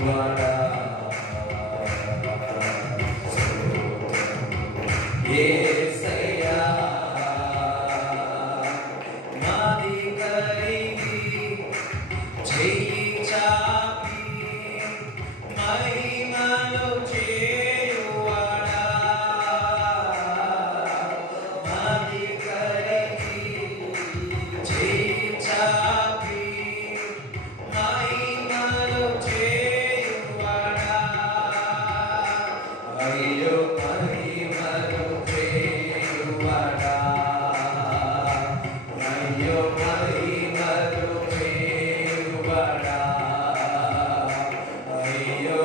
వాడా యేసయ్యా నాది కరిగి చెయ్యి చాపి మహిమలో చేయువాడా నాది కరిగి చెయ్యి చాపి మహిమలో చేయువాడా అయ్యో మహిమలో చేయువాడా అయ్యో మహిమలో చేయువాడా అయ్యో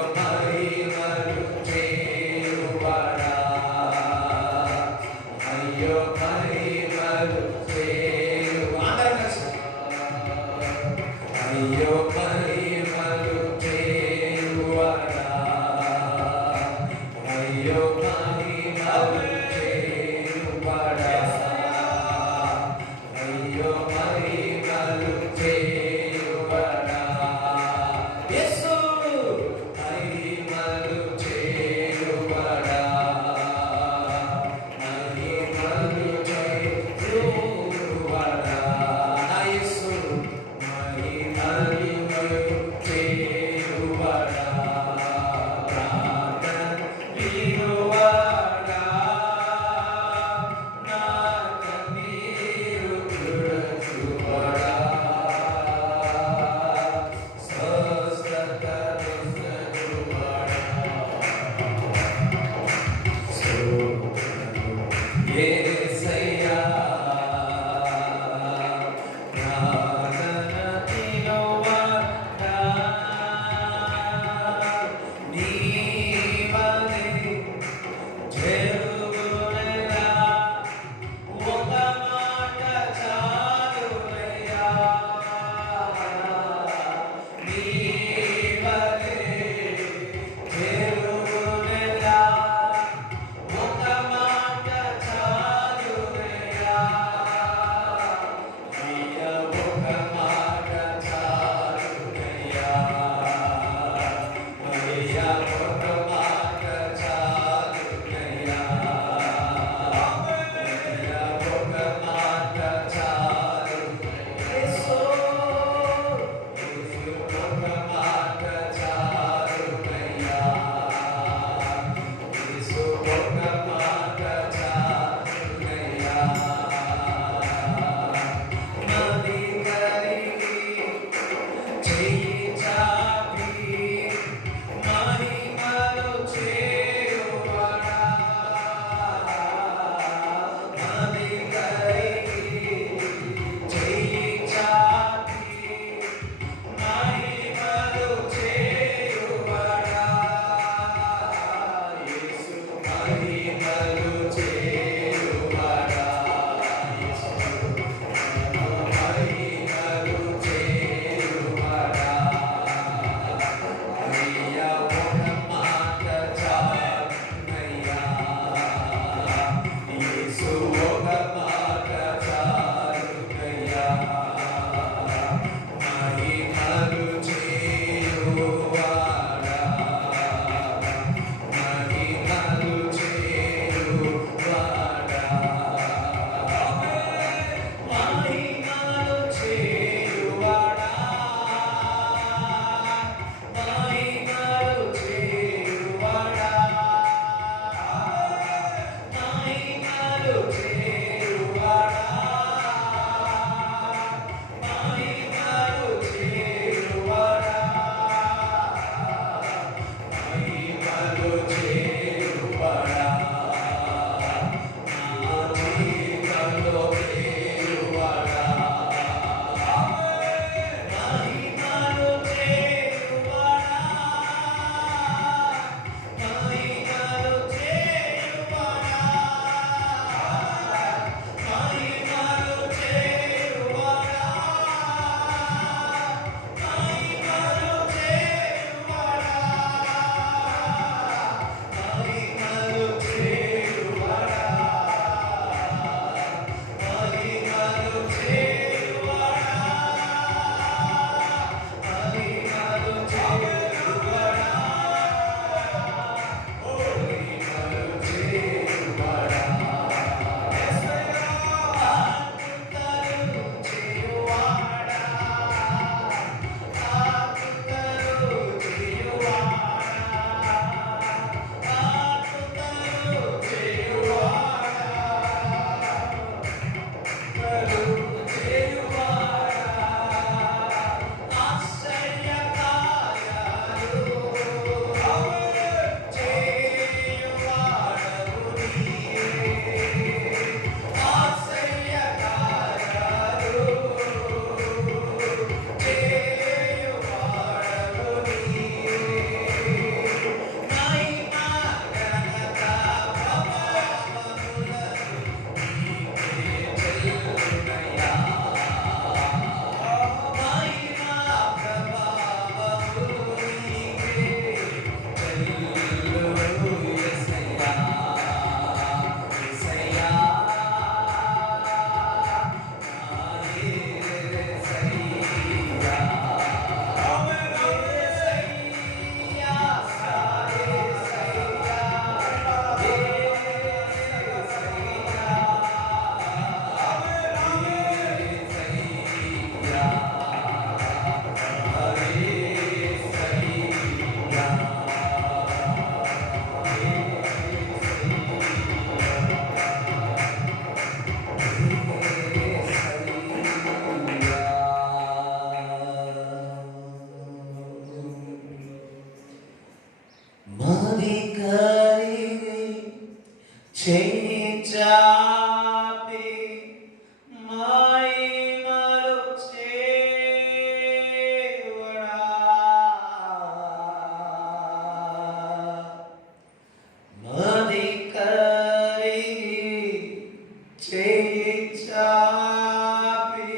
కరిగి చేయి చాపి మహిమలు చేయువాడా. మది కరిగి చేయి చాపి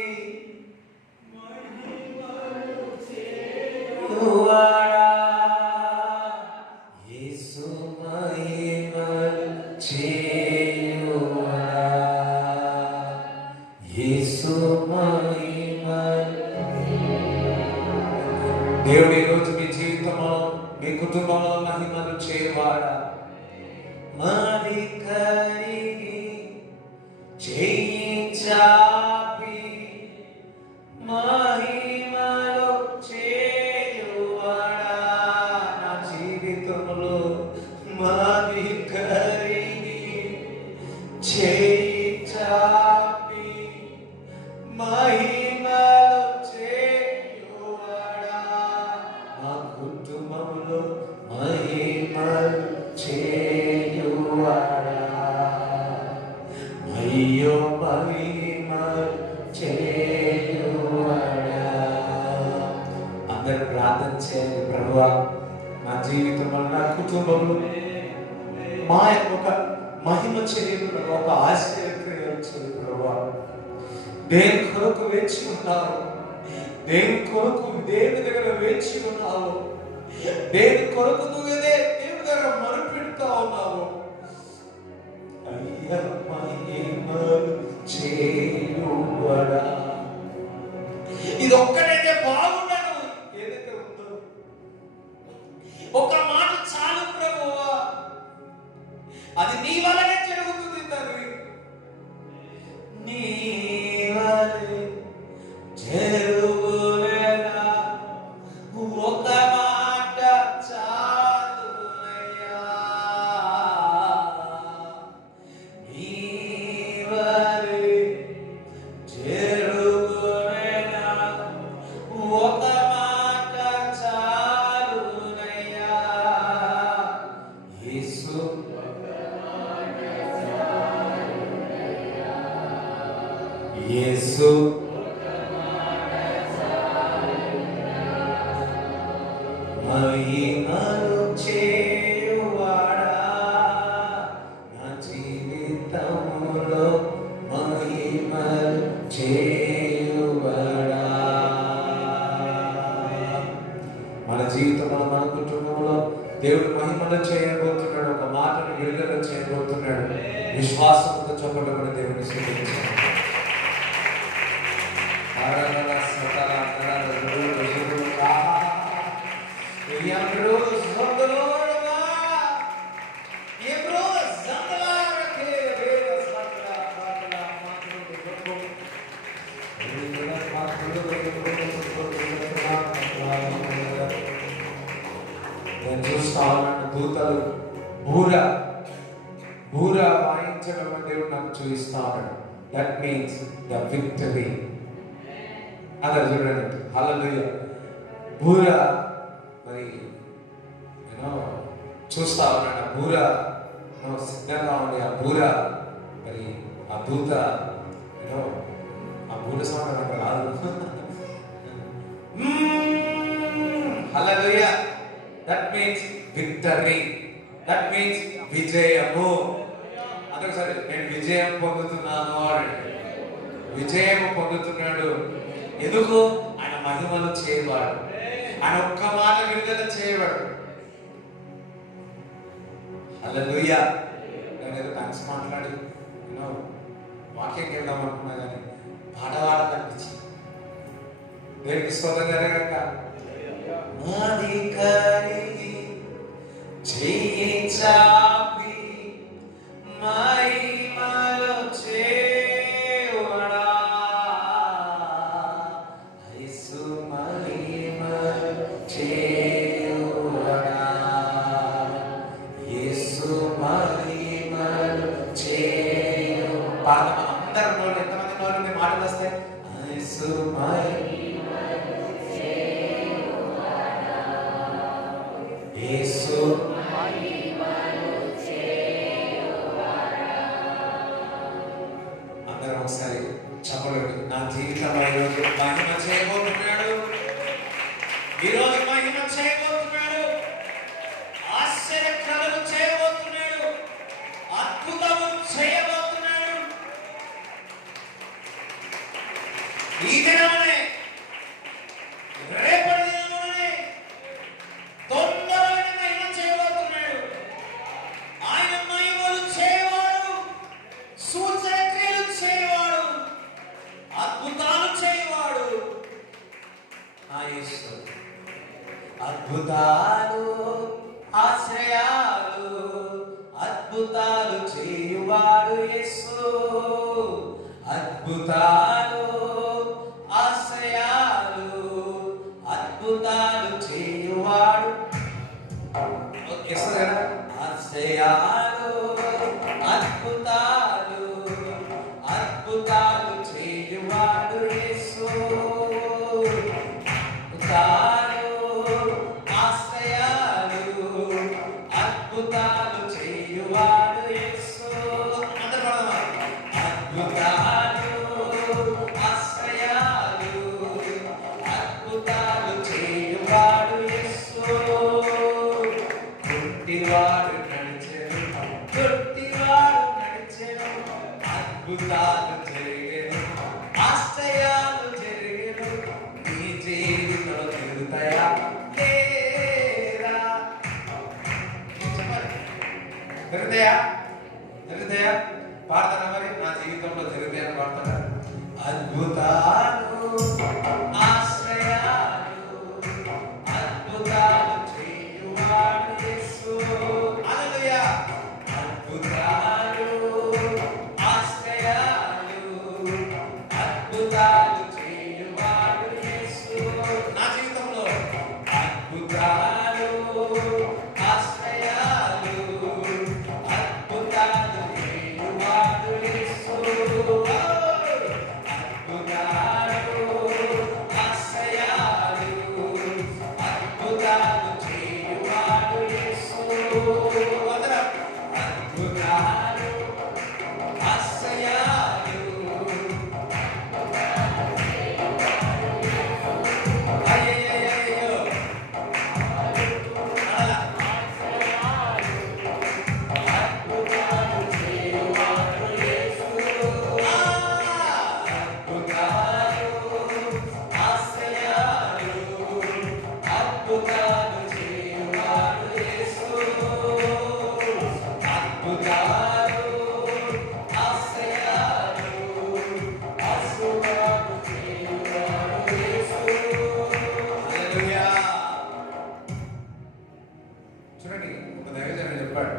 మహిమలు చేయువాడా. యేసు మహిమలు చేయువాడా. యేసు మహిమలు. దేవుడు ఈరోజు మీ జీవితంలో మీ కుటుంబంలో మహిమలు చేయవాడా. మది కరిగి చేయి చాపి మహిమలు చేయువాడా. నా జీవితంలో మది కరిగి చేయి చాపి మహిమలు చేయువాడా. నా కుటుంబంలో మహిమలు చేయువాడా. అయ్యో మహిమలు చేయువాడా. అందరూ ప్రార్థన చేయండి. ప్రభువా, నా జీవితంలో నా కుటుంబంలో మా యొక్క మహిమ చేయు, ఒక ఆశ్చర్యక్రియలు చేయు ప్రభువా. దేని కొరకు వేచి ఉన్నావు, దేని కొరకు దేవుని దగ్గర వేచి ఉన్నావు, దేని కొరకు నువ్వు దేవుని దగ్గర మొరపెడుతా ఉన్నావు. అయ్యా మహిమలు చేయువాడా. ఇది ఒక్కడైతే బాగుండను. ఏదైతే ఉందో ఒక మాట చాలు ప్రభువా, అది నీ వల్లనే జరుగుతుంది తండ్రి. నీ వల్లే జరుగులేదా. ఒక మాట చాలునయ్యా. నీ వల్లే జరుగులేదా. ఒక మాట చాలునయ్యా. యేసు యేసు మహిమలు చేయువాడా. నా జీవితంలో మహిమలు చేయువాడా. మన జీవితంలో మన కుటుంబంలో దేవుడు మహిమలు చేయబోతున్నాడు. ఒక మాటను విడుదల చేయబోతున్నాడు. విశ్వాసంతో చెప్పబడిన దేవుని స్వీకరించాడు. దూతలు బూర వాయించడం దేవుడు నాకు చూపిస్తాడు. That means the victory. అలా చూడండి. హల్లెలూయా. బూర మరి చూస్తా ఉన్నాడు. ఆ బూర సిద్ధంగా ఉంది. ఆ బూర మరి ఆ దూత ఆ బూర సౌండ్ నాకు రాదు. Hallelujah. That means victory. That means విజయము. అందుకని నేను విజయం పొందుతున్నాను. విజయం పొందుతున్నాడు. ఎందుకు? ఆయన మహిమలు చేయవాడు. ఆయన ఒక్క మాట విడుదల చేయవాడు. హల్లెలూయా. నేను ఏదో థాంక్స్ మాట్లాడి వాక్యం వెళ్దాం అనుకున్నా కానీ పాట పాడాలనిపించింది. దేవునికి స్తోత్రం జరగక. మది కరిగి చేయి చాపి మహిమలు చేయువాడా. యేసు మహిమలు చేయువాడా. యేసు మహిమలు చేయు. పాడదాం అందరం. నోళ్ళు ఎంతమంది నోళ్ళు మాటలు వస్తాయి. యేసు యేసు అందరం ఒకసారి చెప్పలేదు. నా జీవితంలో ఈరోజు మహిమ చేయబోతున్నాడు, ఈరోజు మహిమ చేయబోతున్నాడు, ఆశ్చర్యకరము చేయబోతున్నాడు, అద్భుతము చేయబోతున్నాడు. ఈ దినమనే, రేపటి దినమనే తొందరగా మహిమ చేయబోతున్నాడు. ఆయన మహిమలు చేయవాడు, సూచక్రియలు చేయవాడు, అద్భుతాలు చేయవాడు. ఆ యేసు అద్భుతాలు, ఆశ్రయాలు, అద్భుతాలు చేయువాడు యేసు. అద్భుతాలు, ఆశ్రయాలు, అద్భుతాలు చేయువాడు ఆశ్రయాలు, అద్భుతాలు, అద్భుతాలు చేయువాడు యేసు. అద్భుతాలు, ఆశ్రయాలు, అద్భుతాలు చేయువాడు యేసు. అద్భుతాలు, ఆశ్రయాలు, అద్భుతాలు చేయువాడు యేసు. కుంటివాడు నడిచెను, తొట్టివాడు నడిచెను, అద్భుతాలు జరిగెను, ఆశ్చర్యాలు జరిగెను. నీ జీవితంలో తిరుగుతాయా లేరా? చెప్పాలి, జరుగుతాయా? జరుగుతాయా? పాడతారా మరి? నా జీవితంలో జరుగుతాయా పాడతారా? అద్భుతాలు, ఆశ్రయాలు, అద్భుతాలు చేయువాడు యేసు. హల్లెలూయా. అద్భుతాలు, ఆశ్రయాలు, అద్భుతాలు చేయువాడు యేసు. నా జీవితంలో అద్భుతాలు, ఆశ్రయాలు, అద్భుతాలు చేయువాడు యేసు. అద్భుతాలు, ఆశ్రయాలు, అద్భుతాలు చేయువాడు యేసు. అద్భుతాలు, ఆశ్రయాలు, అయ్యయ్యయ్యో అలా అద్భుతాలు చేయువాడు యేసు. అద్భుతాలు, ఆశ్రయాలు, అద్భుతాలు చేయువాడు యేసు. అద్భుతాలు, ఆశ్రయాలు, అద్భుతాలు చేయువాడు యేసు. హల్లెలూయా. చూడండి, ఒక దైవజనుడు చెప్పాడు,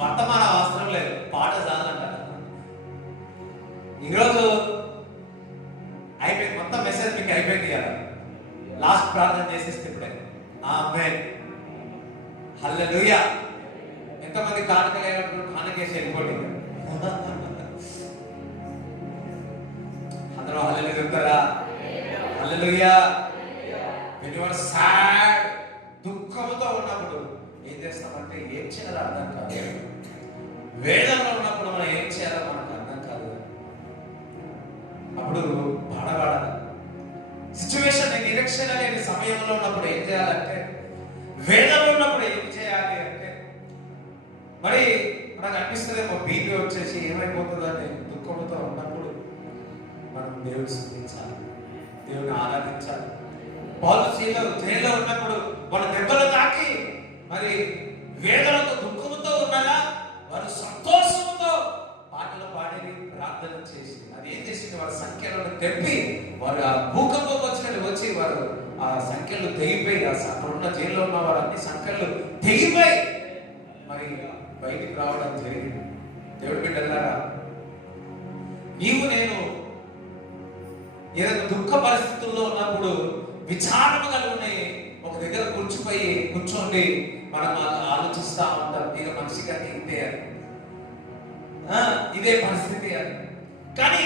వర్తమానం అవసరం లేదు, పాట చాలంట. ఈరోజు అయిపోయింది, మొత్తం మెసేజ్ మీకు అయిపోయింది కదా. లాస్ట్ ప్రార్థన చేసేస్తే ఇప్పుడే ఆమేన్. హల్లెలూయా. ఎంతమంది కానుకలేనప్పుడు కానుకేసి వెళ్ళిపోండి. అందరూ హల్లెలూయా చెప్తారా? హల్లెలూయా. when you are sad, దుఃఖంతో ఉన్నప్పుడు ఏం చేస్తామంటే ఏం చేయాలో అర్థం కాదు. వేదనలో ఉన్నప్పుడు మనం ఏం చేయాలో మనకు అర్థం కాదు. అప్పుడు పాడబడాలి. సిచ్యువేషన్ నిరీక్షణ లేని సమయంలో ఉన్నప్పుడు ఏం చేయాలంటే, వేదనలో ఉన్నప్పుడు ఏం చేయాలి అంటే, మరి మనకు అనిపిస్తుందేమో బీపీ వచ్చేసి ఏమైపోతుందని. దుఃఖంతో ఉన్నప్పుడు మనం దేవుని స్తుతించాలి, దేవుని ఆరాధించాలి. పౌలు జైల్లో ఉన్నప్పుడు వాళ్ళ దెబ్బలు తాకి మరి వేదనతో దుఃఖంతో ఉండగా వారు సంతోషంతో పాటలు పాడి ప్రార్థన చేసి అది ఏం చేసింది, వారి సంఖ్యలను తెప్పి వారు ఆ భూకంపం వచ్చినట్టు వచ్చి వారు ఆ సంఖ్యలు తెగిపోయి, అక్కడ ఉన్న జైల్లో ఉన్న వారు అన్ని సంఖ్యలు తెగిపోయి మరి బయటికి రావడం జరిగింది. దేవుడి బిడ్డలారా, నీవు నేను ఏదైనా దుఃఖ పరిస్థితుల్లో ఉన్నప్పుడు విచారణ కలుగున్నాయి ఒక దగ్గర కూర్చోండి మనం ఆలోచిస్తా ఉంటాం, ఇక మనిషిగా ఇంతే అని, ఇదే పరిస్థితి అని. కానీ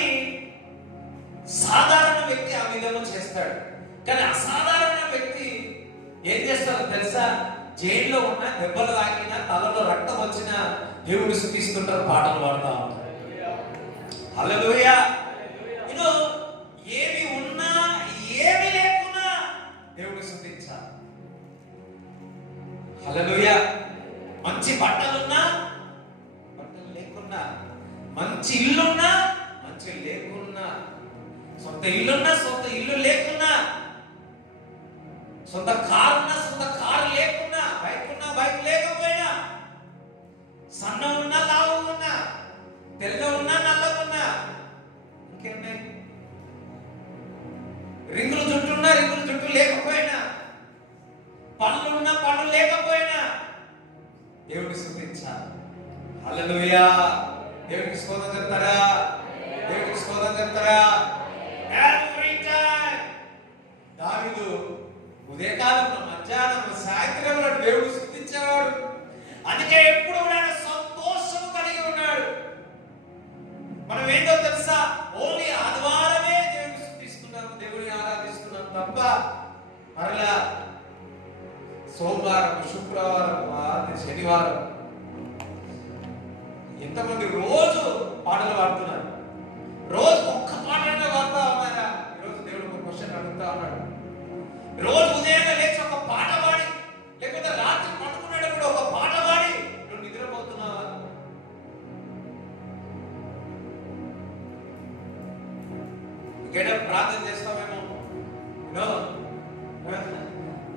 సాధారణ వ్యక్తి ఆ విధంగా చేస్తాడు. కానీ అసాధారణ వ్యక్తి ఏం చేస్తారో తెలుసా? జైల్లో ఉన్న, దెబ్బలు తాకినా, తలలో రక్తం వచ్చిన దేవుడు స్తుతిస్తుంటారు, పాటలు పాడుతూ ఉంటారు. హల్లెలూయా. ఏమి ఉన్నా ఏమి లేకున్నా దేవుడు స్తుతించాలి. హల్లెలూయా. మంచి బట్టలున్నా బట్టలు లేకున్నా, మంచి ఇల్లున్నా మంచి లేకున్నా, సొంత ఇల్లున్నా సొంత ఇల్లు లేకున్నా, సొంత కారున్నా సొంత కారు లేకున్నా, బైక్ ఉన్నా బైక్ లేకపోయినా, సన్న ఉన్నా లావు ఉన్నా, తెల్ల ఉన్నా నల్లగున్నా, ఇంకేమున్నాయి, రింగులు జుట్టున్నా రింగులు జుట్టు లేకపోయినా, పనులున్నా పనులు లేకపోయినా దేవుడిని స్తుతించాలి. హల్లెలూయా. దేవుడికి స్తోత్రం చెప్తారా? దేవుడికి స్తోత్రం చెప్తారా? ఎవ్రీ టైం దావీదు ఉదయకాలంలో, మధ్యాహ్నం, సాయంత్రంలో దేవుడు స్తుతించేవాడు. అందుకే ఎప్పుడు కూడా సంతోషం కలిగి ఉన్నాడు. మనం ఏంటో తెలుసా? ఓన్లీ ఆదివారమే దేవుడిని స్తుతిస్తున్నాం, దేవుడిని ఆరాధిస్తున్నాం తప్ప మరలా సోమవారం, శుక్రవారం, శనివారం ఎంతమంది రోజు పాటలు పాడుతున్నారు? రోజు ఒక్క పాటనే పాడుతా ఉన్నారా? ఈరోజు దేవుడు ఒక క్వశ్చన్ అడుగుతా ఉన్నాడు. రోజు ఉదయాన్నే లేచి ఒక పాట పాడి, లేకపోతే రాత్రి పడుకునేటప్పుడు ఒక పాట పాడి నువ్వు నిద్రపోతున్నావా? ఇంకేనా ప్రార్థన చేస్తావేమో,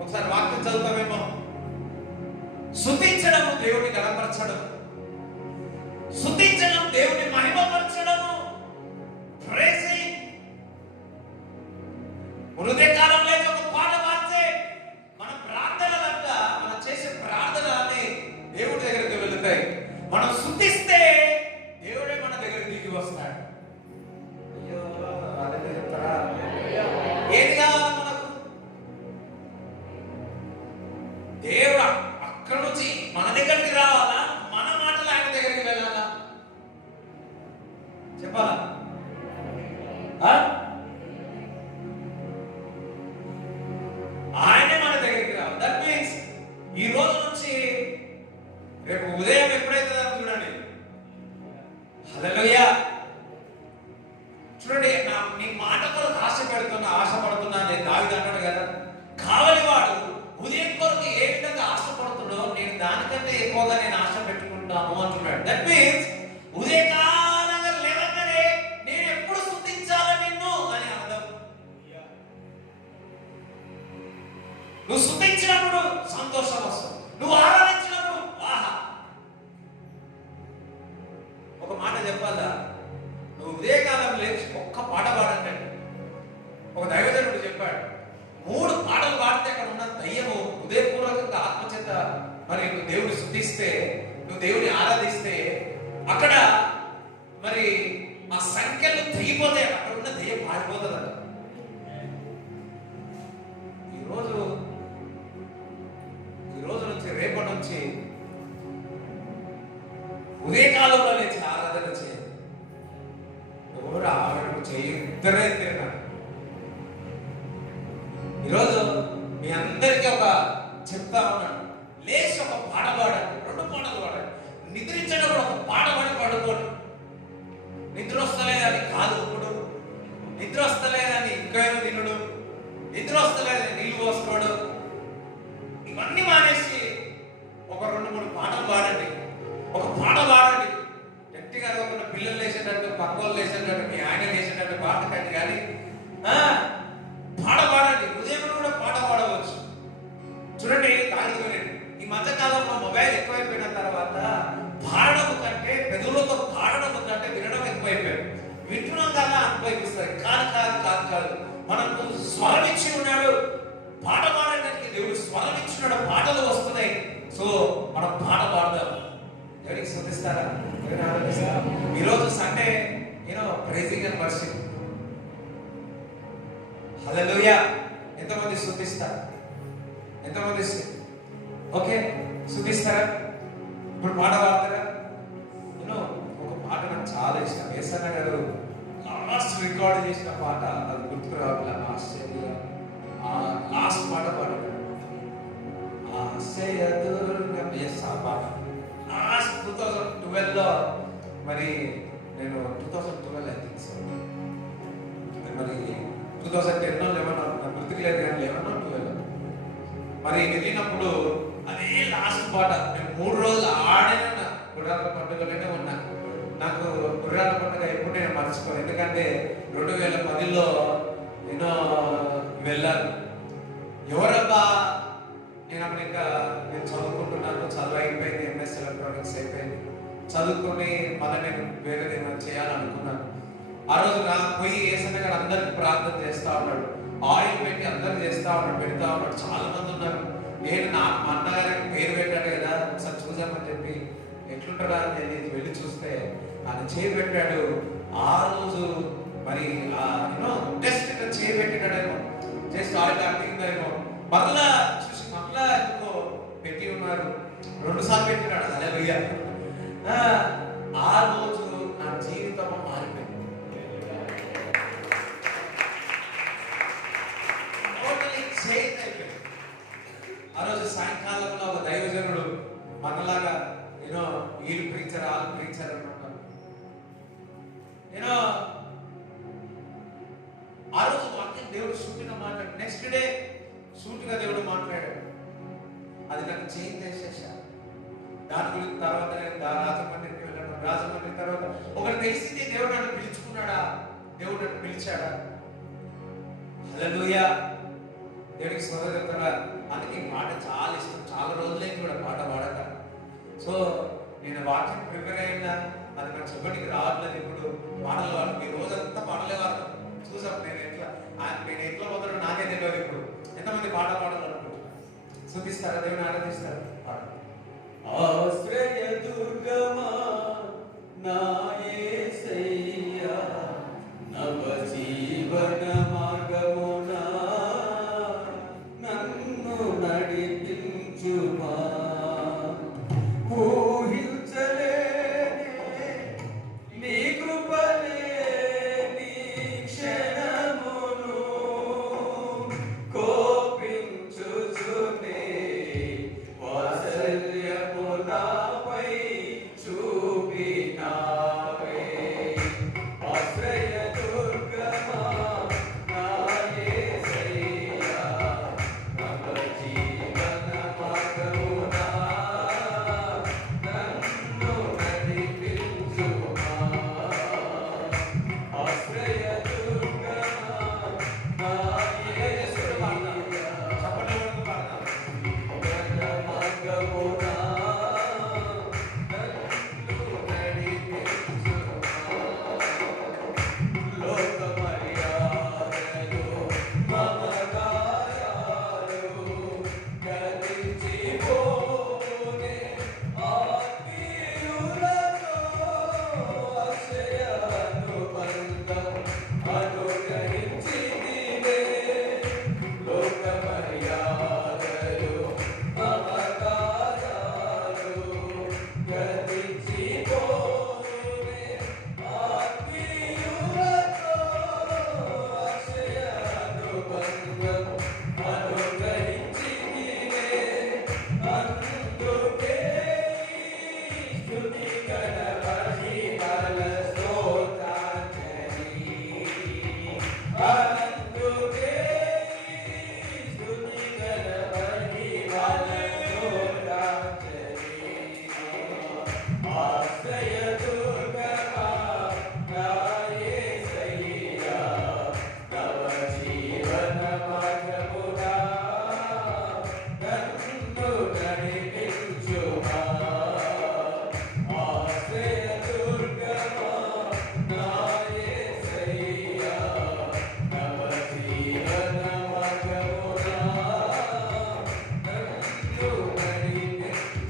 ఒకసారి వాక్యం చదువుతావేమో. స్తుతించడం దేవుని గణపరచడం, స్తుతించడం దేవుని మహిమపరచడము, ప్రైజింగ్. హృదయకాలంలో ఒక పాట పాడితే మన ప్రార్థనలంట, మనం చేసే ప్రార్థనలన్నీ దేవుడి దగ్గరికి వెళుతాయి. మనం స్తుతిస్తే దేవుడే మన దగ్గరికి దిగి వస్తాడు. అయ్యో అదే చెప్తారా? ఏది కావాలి మనకు? దేవుడు అక్కడి నుంచి మన దగ్గరికి రావాలా? మన మాటలు ఆయన దగ్గరికి వెళ్ళాలా? చెప్పాలా? ఆయనే మన దగ్గరికి రావాలి. దట్ మీన్స్ ఈ రోజు నుంచి రేపు ఉదయం ఎప్పుడైతే చూడండి. హల్లెలూయా. చూడండి, నీ మాట కొరకు ఆశపడుతున్నా నేను దావీదు అన్నాడు కదా, కావలి వాడు ఉదయం కొరకు ఏ విధంగా ఆశపడుతున్నాడో నేను దానికంటే ఎక్కువగా నేను ఆశ పెట్టుకుంటాను అంటున్నాడు. దట్ మీన్స్ ఉదయకాలంగా లేవగానే నేను ఎప్పుడు స్తుతించాలి నిన్ను అని అర్థం. నువ్వు స్తుతించినప్పుడు సంతోషం వస్తుంది, నువ్వు ఆరాధించినప్పుడు ఆహా. ఒక మాట చెప్పాలా? నువ్వు ఉదయకాలం లేచి ఒక్క పాట పాడండి. ఒక దైవజనుడు చెప్పాడు, 3 పాటలు పాడితే అక్కడ ఉన్న దయ్యము ఉదయపూర్వకంగా ఆత్మచేత మరి నువ్వు దేవుడిని స్తుతిస్తే, నువ్వు దేవుడిని ఆరాధిస్తే అక్కడ మరి ఆ సంఖ్యలు తెగిపోతాయి, అక్కడ ఉన్న దయ్యం పారిపోతుందట. ఈ రోజు నుంచి రేపటి నుంచి ఉదయకాలంలో లేచి ఆరాధన చేయాలి. ఎవరు ఆవిడ చేయి ఇద్దరే తిరిగినారు. ఈరోజు మీ అందరికీ ఒక చెప్తా ఉన్నాను, లేచి ఒక పాట పాడండి, 2 పాటలు పాడండి. నిద్రించేటప్పుడు ఒక పాట పాడి పడుకోండి. నిద్ర వస్తలేదని కాదు ఇప్పుడు, నిద్ర వస్తలేదని ఇంకేమో తినడు, నిద్ర వస్తలేదని నీళ్ళు పోసుకోడు, ఇవన్నీ మానేసి ఒక 2-3 పాటలు పాడండి. ఒక పాట పాడండి. గట్టిగా అరవకుండా పిల్లలు లేచేటట్టు, పక్క వాళ్ళు లేచేటట్టు, మీ ఆయన లేచేటట్టు పాట కండి, కానీ పాట పాడండి. ఉదయం కూడా పాట పాడవచ్చు. చూడండి, ఈ మధ్యకాలంలో మొబైల్ ఎక్కువైపోయిన తర్వాత పాడడం కంటే, పెదవులతో పాడడం కంటే వినడం ఎక్కువైపోయాడు. వింటున్నాం కదా అనుభవిస్తాయి. కాదు, మనకు స్వరం ఇచ్చి ఉన్నాడు. పాట పాడడానికి దేవుడు స్వరం ఇచ్చినాడు, పాటలు వస్తున్నాయి. సో మనం పాట పాడదాం. ఎవరికి స్తుతిస్తారా? ఎవరిని ఆరాధిస్తారా? ఈరోజు సండే ప్రైజింగ్ అండ్ వర్షిప్. హల్లెలూయా. ఎంతమంది స్తుతిస్తారు? ఎంతమంది ఓకే స్తుతిస్తారా? ఇప్పుడు పాట పాడతారా? ఒక పాట నాకు చాలా ఇష్టం. ఏసన్న గారు లాస్ట్ రికార్డ్ చేసిన పాట, అది గుర్తుకు రావాలి. లాస్ట్ పాట పాడారు. ఆశ్రయ దుర్గం. ఎస్ ఆ పాట 2012లో మరి నేను 2012 ఐ థింక్ సో, మరి 2010లో 11 గుర్తుకు లేదు కానీ 11 12 మరి వెళ్ళినప్పుడు అదే లాస్ట్ పాట. నేను 3 రోజులు ఆడిన గుర్రాల పండుగలోనే ఉన్నా. నాకు గుర్రాల పండుగ ఎప్పుడు నేను మర్చిపోను, ఎందుకంటే 2010లో నేను వెళ్ళాను. ఎవరబ్బా, నేను అప్పుడు ఇంకా నేను చదువుకుంటున్నాను, చదువు అయిపోయింది, ఎంఎస్ ఎలక్ట్రానిక్స్ అయిపోయింది, చదువుకొని మళ్ళీ నేను వేరే ఏమైనా చేయాలనుకున్నాను. ఆ రోజు నాకు పోయి ఏసన్న గారు అందరికి ప్రార్థన చేస్తా ఉన్నాడు, ఆయిల్ పెట్టి అందరికి చేస్తా ఉన్నాడు, పెడతా ఉన్నాడు. చాలా మంది ఉన్నారు. నేను నాకు మా అన్నగారికి పేరు పెట్టాడు కదా, ఒకసారి చూసామని చెప్పి ఎట్లుంటాడా అని నేను వెళ్ళి చూస్తే ఆయన చేయి పెట్టాడు. ఆ రోజు మరి జస్ట్ చేయి పెట్టినాడేమో, జస్ట్ ఆయిల్ అట్టిందేమో, మళ్ళా చూసి మళ్ళా ఎందుకో పెట్టి ఉన్నారు. 2 సార్లు పెట్టినాడు. హల్లెలూయా. ఆ రోజు నా జీవితం మారిపోయింది. ఆ రోజు సాయంకాలంలో ఒక దైవజనుడు మనలాగా వీళ్ళు ప్రీచర్ వాళ్ళు ప్రీచర్ అంటున్నారు. ఆ రోజు వాక్యం దేవుడు సూటిగా మాట్లాడు. నెక్స్ట్ డే సూటిగా దేవుడు మాట్లాడాడు. అది నాకు చేంజ్ చేసేసా. దాని గురించి తర్వాత నేను రాజమండ్రికి వెళ్ళాను. రాజమండ్రి తర్వాత ఒకటి తెలిసింది, దేవుడు నన్ను పిలుచుకున్నాడా, దేవుడు నన్ను పిలిచాడా. హల్లెలూయా. దేవుడికి స్తోత్రం. అందుకే పాట చాలా ఇష్టం. చాలా రోజులైంది కూడా పాట పాడక. సో నేను వాక్యం ప్రిపేర్ అయినా అది నాకు చెప్పడానికి రావట్లేదు. ఇప్పుడు పాటలు వాడు ఈ రోజంతా పాటలే వాడు చూసాం. నేను ఎట్లా పోతాడో నాకే తెలియదు. ఇప్పుడు ఎంతమంది పాట పాడాలనుకుంటున్నాను? చూపిస్తారా? దేవుని ఆరాధిస్తారా? పాట. ఆశ్రయ దుర్గమా నా యేసయ్యా, నవ జీవన మార్గమునా నన్ను నడిపించుమా. ఊహించలేనే నీ కృపలేని క్షణమును కోపించుచునే వాత్సల్యము నాపై చూపినావే. ఆశ్రయ దుర్గమా నా యేసయ్యా, నవ జీవన మార్గమునా నన్ను నడిపించుమా. ఆశ్రయ దుర్గమా నా యేసయ్యా, చప్పట్లు కొడుతూ పాడదాం. మార్గమునా నన్ను నడిపించుమా. లోక మర్యాదలు మమకారాలు గతించిపోనే ఆత్మీయులతో అక్షయానుబంధం అనుగ్రహించితివే. లోక మర్యాదలు మమకారాలు గతించిపోనే ఆత్మీయులతో అక్షయానుబంధం అనుగ్రహించితివే. అందుకే స్తుతి గణ మహిమల స్తోత్రాంజలి. అందుకే స్తుతి గణ మహిమల స్తోత్రాంజలి. ఆశ్రయ దుర్గమా నా యేసయ్యా, నవ జీవన మార్గమునా నన్ను నడిపించుమా. ఆశ్రయ దుర్గమా నా యేసయ్యా, నవ జీవన మార్గమునా నన్ను నడిపించుమా.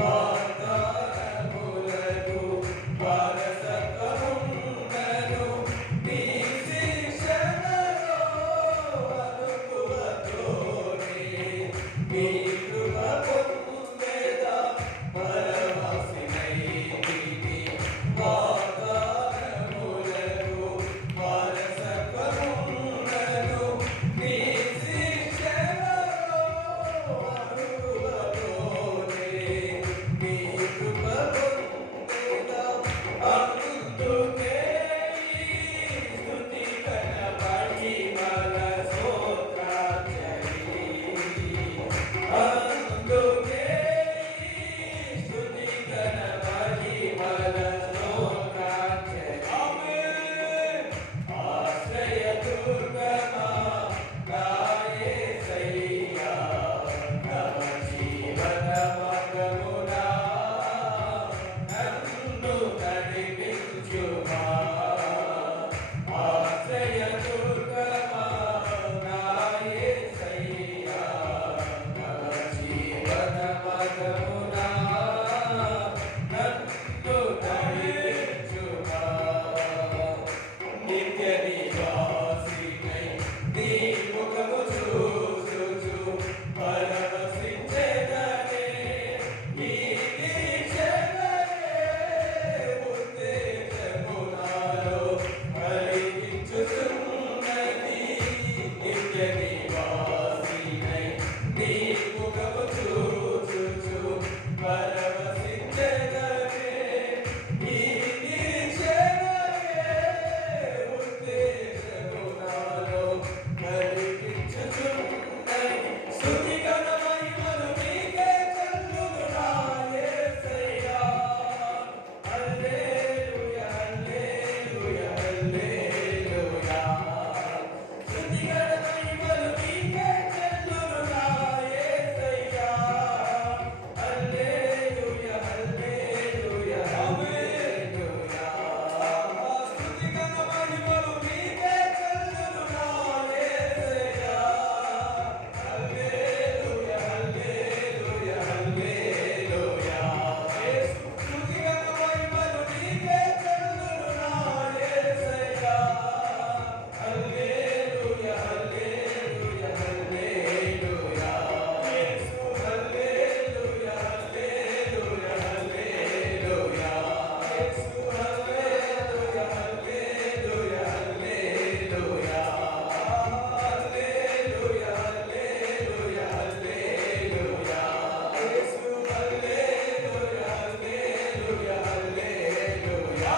వాగ్దానములకు వారసత్వముండెను. నీ శిక్షణలో అనుకువతోనే నీ కృప పొందెదా పరవశినైతిని. వాగ్దానములకు వారసత్వముండెను. నీ శిక్షణలో అనుకువతోనే నీ కృప పొందెదా. అందుకే ఈ స్తుతి కనబడి మన స్తోత్రాంజలి. అందుకే ఈ స్తుతి కనబడి మన స్తోత్రాంజలి. ఆశ్రయదుర్గమా నా యేసయ్యా, నవ జీవనమగమునా నన్ను నడిపించుమా. ఆశ్రయదుర్గమా నా యేసయ్యా, నవ జీవనమగమునా నన్ను నడిపించుమా. నిత్య నివాసినై నీ ముఖము చూచుచు పరవశించెదనే. ఈ నిరీక్షణయే ఉత్తేజము నాలో కలిగించుచున్నది. నిత్య నివాసినై నీ ముఖము చూచుచు పరవశించెదనే. ఈ నిరీక్షణయే ఉత్తేజము నాలో కలిగించుచున్నది. స్తుతి ఘన మహిమలు నీకే చెల్లును నా యేసయ్యా. హల్లెలూయా, హల్లెలూయా, హల్లెలూయా. స్తుతి ఘన మహిమలు నీకే చెల్లును నా యేసయ్యా. హల్లెలూయా, హల్లెలూయా, హల్లెలూయా. స్తుతి ఘన మహిమలు నీకే చెల్లును నా యేసయ్యా. హల్లెలూయా, హల్లెలూయా, హల్లెలూయా. స్తుతి ఘన మహిమలు నీకే చెల్లును నా యేసయ్యా. హల్లెలూయా, హల్లెలూయా, హల్లెలూయా. యేసు హల్లెలూయా, హల్లెలూయా, హల్లెలూయా. యేసు హల్లెలూయా, హల్లెలూయా, హల్లెలూయా. హల్లెలూయా, హల్లెలూయా, హల్లెలూయా. యేసు హల్లెలూయా, హల్లెలూయా, హల్లెలూయా.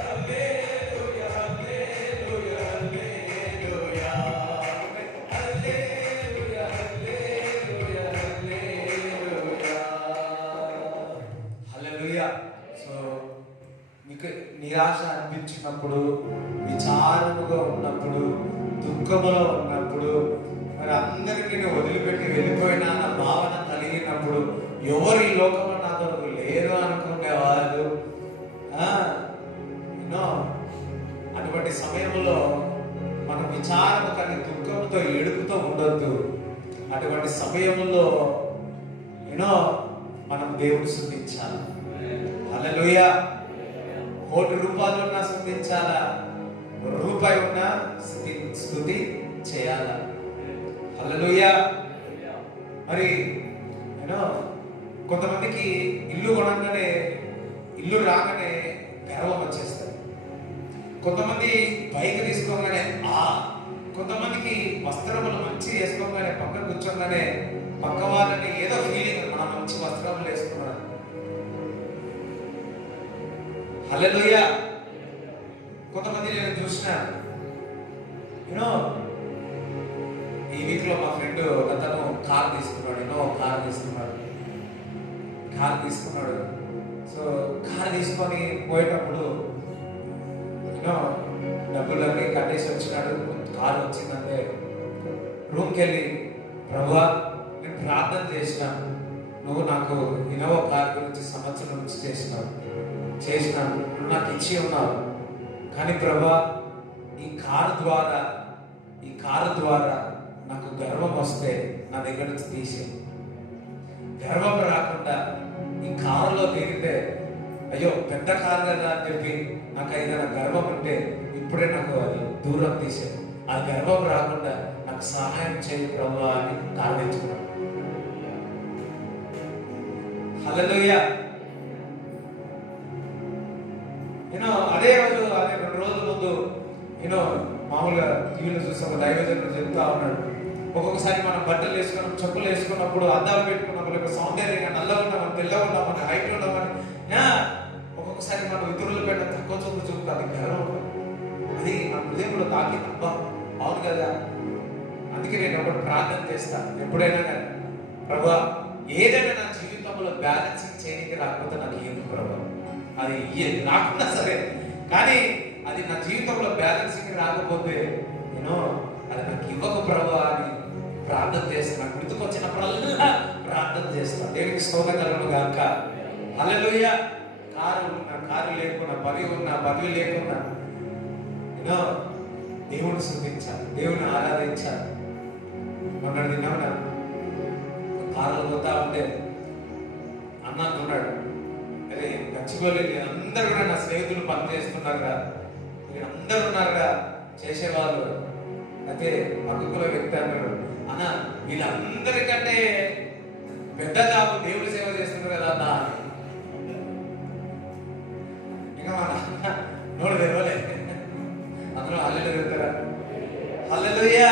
హల్లెలూయా, హల్లెలూయా, హల్లెలూయా. హల్లెలూయా, హల్లెలూయా, హల్లెలూయా. హల్లెలూయా. సో మీకు నిరాశ అనిపించినప్పుడు, విచారముగా ఉన్నప్పుడు, దుఃఖములో ఉన్నప్పుడు, మరి అందరికీ నేను వదిలిపెట్టి వెళ్ళిపోయినా నా భావన కలిగినప్పుడు, ఎవరు ఈ లోకంలో నా కొరకు లేరు అనుకునేవారు. యూనో అటువంటి సమయంలో మనం విచారము కలిగి దుఃఖంతో ఏడుపుతో ఉండొద్దు. అటువంటి సమయంలో యూనో మనం దేవుడు స్తుతించాలి. హల్లెలూయా. కోటి రూపాయలు ఉన్నా స్తుతించాలా, రూపాయి ఉన్నా స్తుతి చేయాలా. హల్లెలూయా. మరి యూనో కొంతమందికి ఇల్లు కొనగానే, ఇల్లు రాగానే గర్వం వచ్చేస్తుంది. కొంతమంది బైక్ తీసుకోగానే కొంతమందికి వస్త్రములు మంచి వేసుకోగానే, పక్కన కూర్చోగానే పక్క వాళ్ళని ఏదో ఫీలింగ్, మన మంచి వస్త్రములు వేసుకున్నారు. హల్లెలూయా. కొంతమంది నేను చూసిన యూనో ఈ వీక్ లో మా ఫ్రెండ్ ఒకతను కార్ తీసుకున్నాడు. సో కార్ తీసుకొని పోయేటప్పుడు యూనో డబ్బులన్నీ కట్టేసి వచ్చినాడు. కారు వచ్చిందంటే రూమ్కి వెళ్ళి, ప్రభువా నేను ప్రార్థన చేసిన, నువ్వు నాకు ఇన్నోవా కార్ గురించి సంవత్సరం నుంచి చేసినాను, నువ్వు నాకు ఇచ్చి ఉన్నావు. కానీ ప్రభువా ఈ కారు ద్వారా నాకు గర్వం వస్తే నా దగ్గర నుంచి తీసే. గర్వం రాకుండా ఈ కారులో దిగితే అయ్యో పెద్ద కారు కదా అని చెప్పి నాకు ఏదైనా గర్వం ఉంటే ఇప్పుడే నాకు అది దూరం తీసేది. ఆ గర్వం రాకుండా నాకు సహాయం చేయి ప్రభువా అని ప్రార్థించుకున్నాను. హల్లెలూయా. అదే రోజు అదే 2 రోజుల ముందు మామూలుగా టీవీలో చూసాము, దైవజనుడు చెప్తా ఉన్నాడు, ఒక్కొక్కసారి మనం బట్టలు వేసుకున్నాం, చెప్పులు వేసుకున్నప్పుడు, అద్దాలు పెట్టుకున్నప్పుడు, లేక సౌందర్యంగా నల్లగా ఉన్నామని, తెల్లగా ఉన్నామని, హైట్ ఉన్నామని, ఒక్కొక్కసారి మనం ఇతరుల పైన తక్కువ చూపు చూపుతా, అది గర్వం. అది మన హృదయంలో తాకి తప్ప. అవును కదా. అందుకే నేను ఒకటి ప్రార్థన చేస్తాను ఎప్పుడైనా కానీ, ప్రభా ఏదైనా నా జీవితంలో బ్యాలెన్సింగ్ చేయడానికి రాకపోతే నాకు ఏమి ప్రభా, అది రాకుండా సరే, కానీ అది నా జీవితంలో బ్యాలెన్సింగ్ రాకపోతే అది నాకు ఇవ్వక ప్రభా అని ప్రార్థన చేస్తాను. గుర్తుకొచ్చినప్పుడల్లా ప్రార్థన చేస్తాను. దేవునికి స్తోత్రం కలుగును గాక. హల్లెలూయా. కారు లేకున్నా, పదవి లేకున్నా దేవుని స్తుతించాలి, దేవుని ఆరాధించాలి. మొన్న తిన్నామన్నా కారులో పోతా ఉంటే అన్న అంటున్నాడు, అరే గచ్చిపోలే అందరూ కూడా నా స్నేహితులు పని చేస్తున్నారుగా, అందరూ ఉన్నారుగా చేసేవాళ్ళు. అయితే పక్కకుల వ్యక్తి అన్నాడు, అన్న వీళ్ళందరికంటే పెద్ద జాబు దేవుడి సేవ చేస్తున్నారు కదా అన్న. ఇంకా మా నాన్న నోడు తెరవలే, అందరూ హల్లెలూయా చెప్తారా? హల్లెలూయా.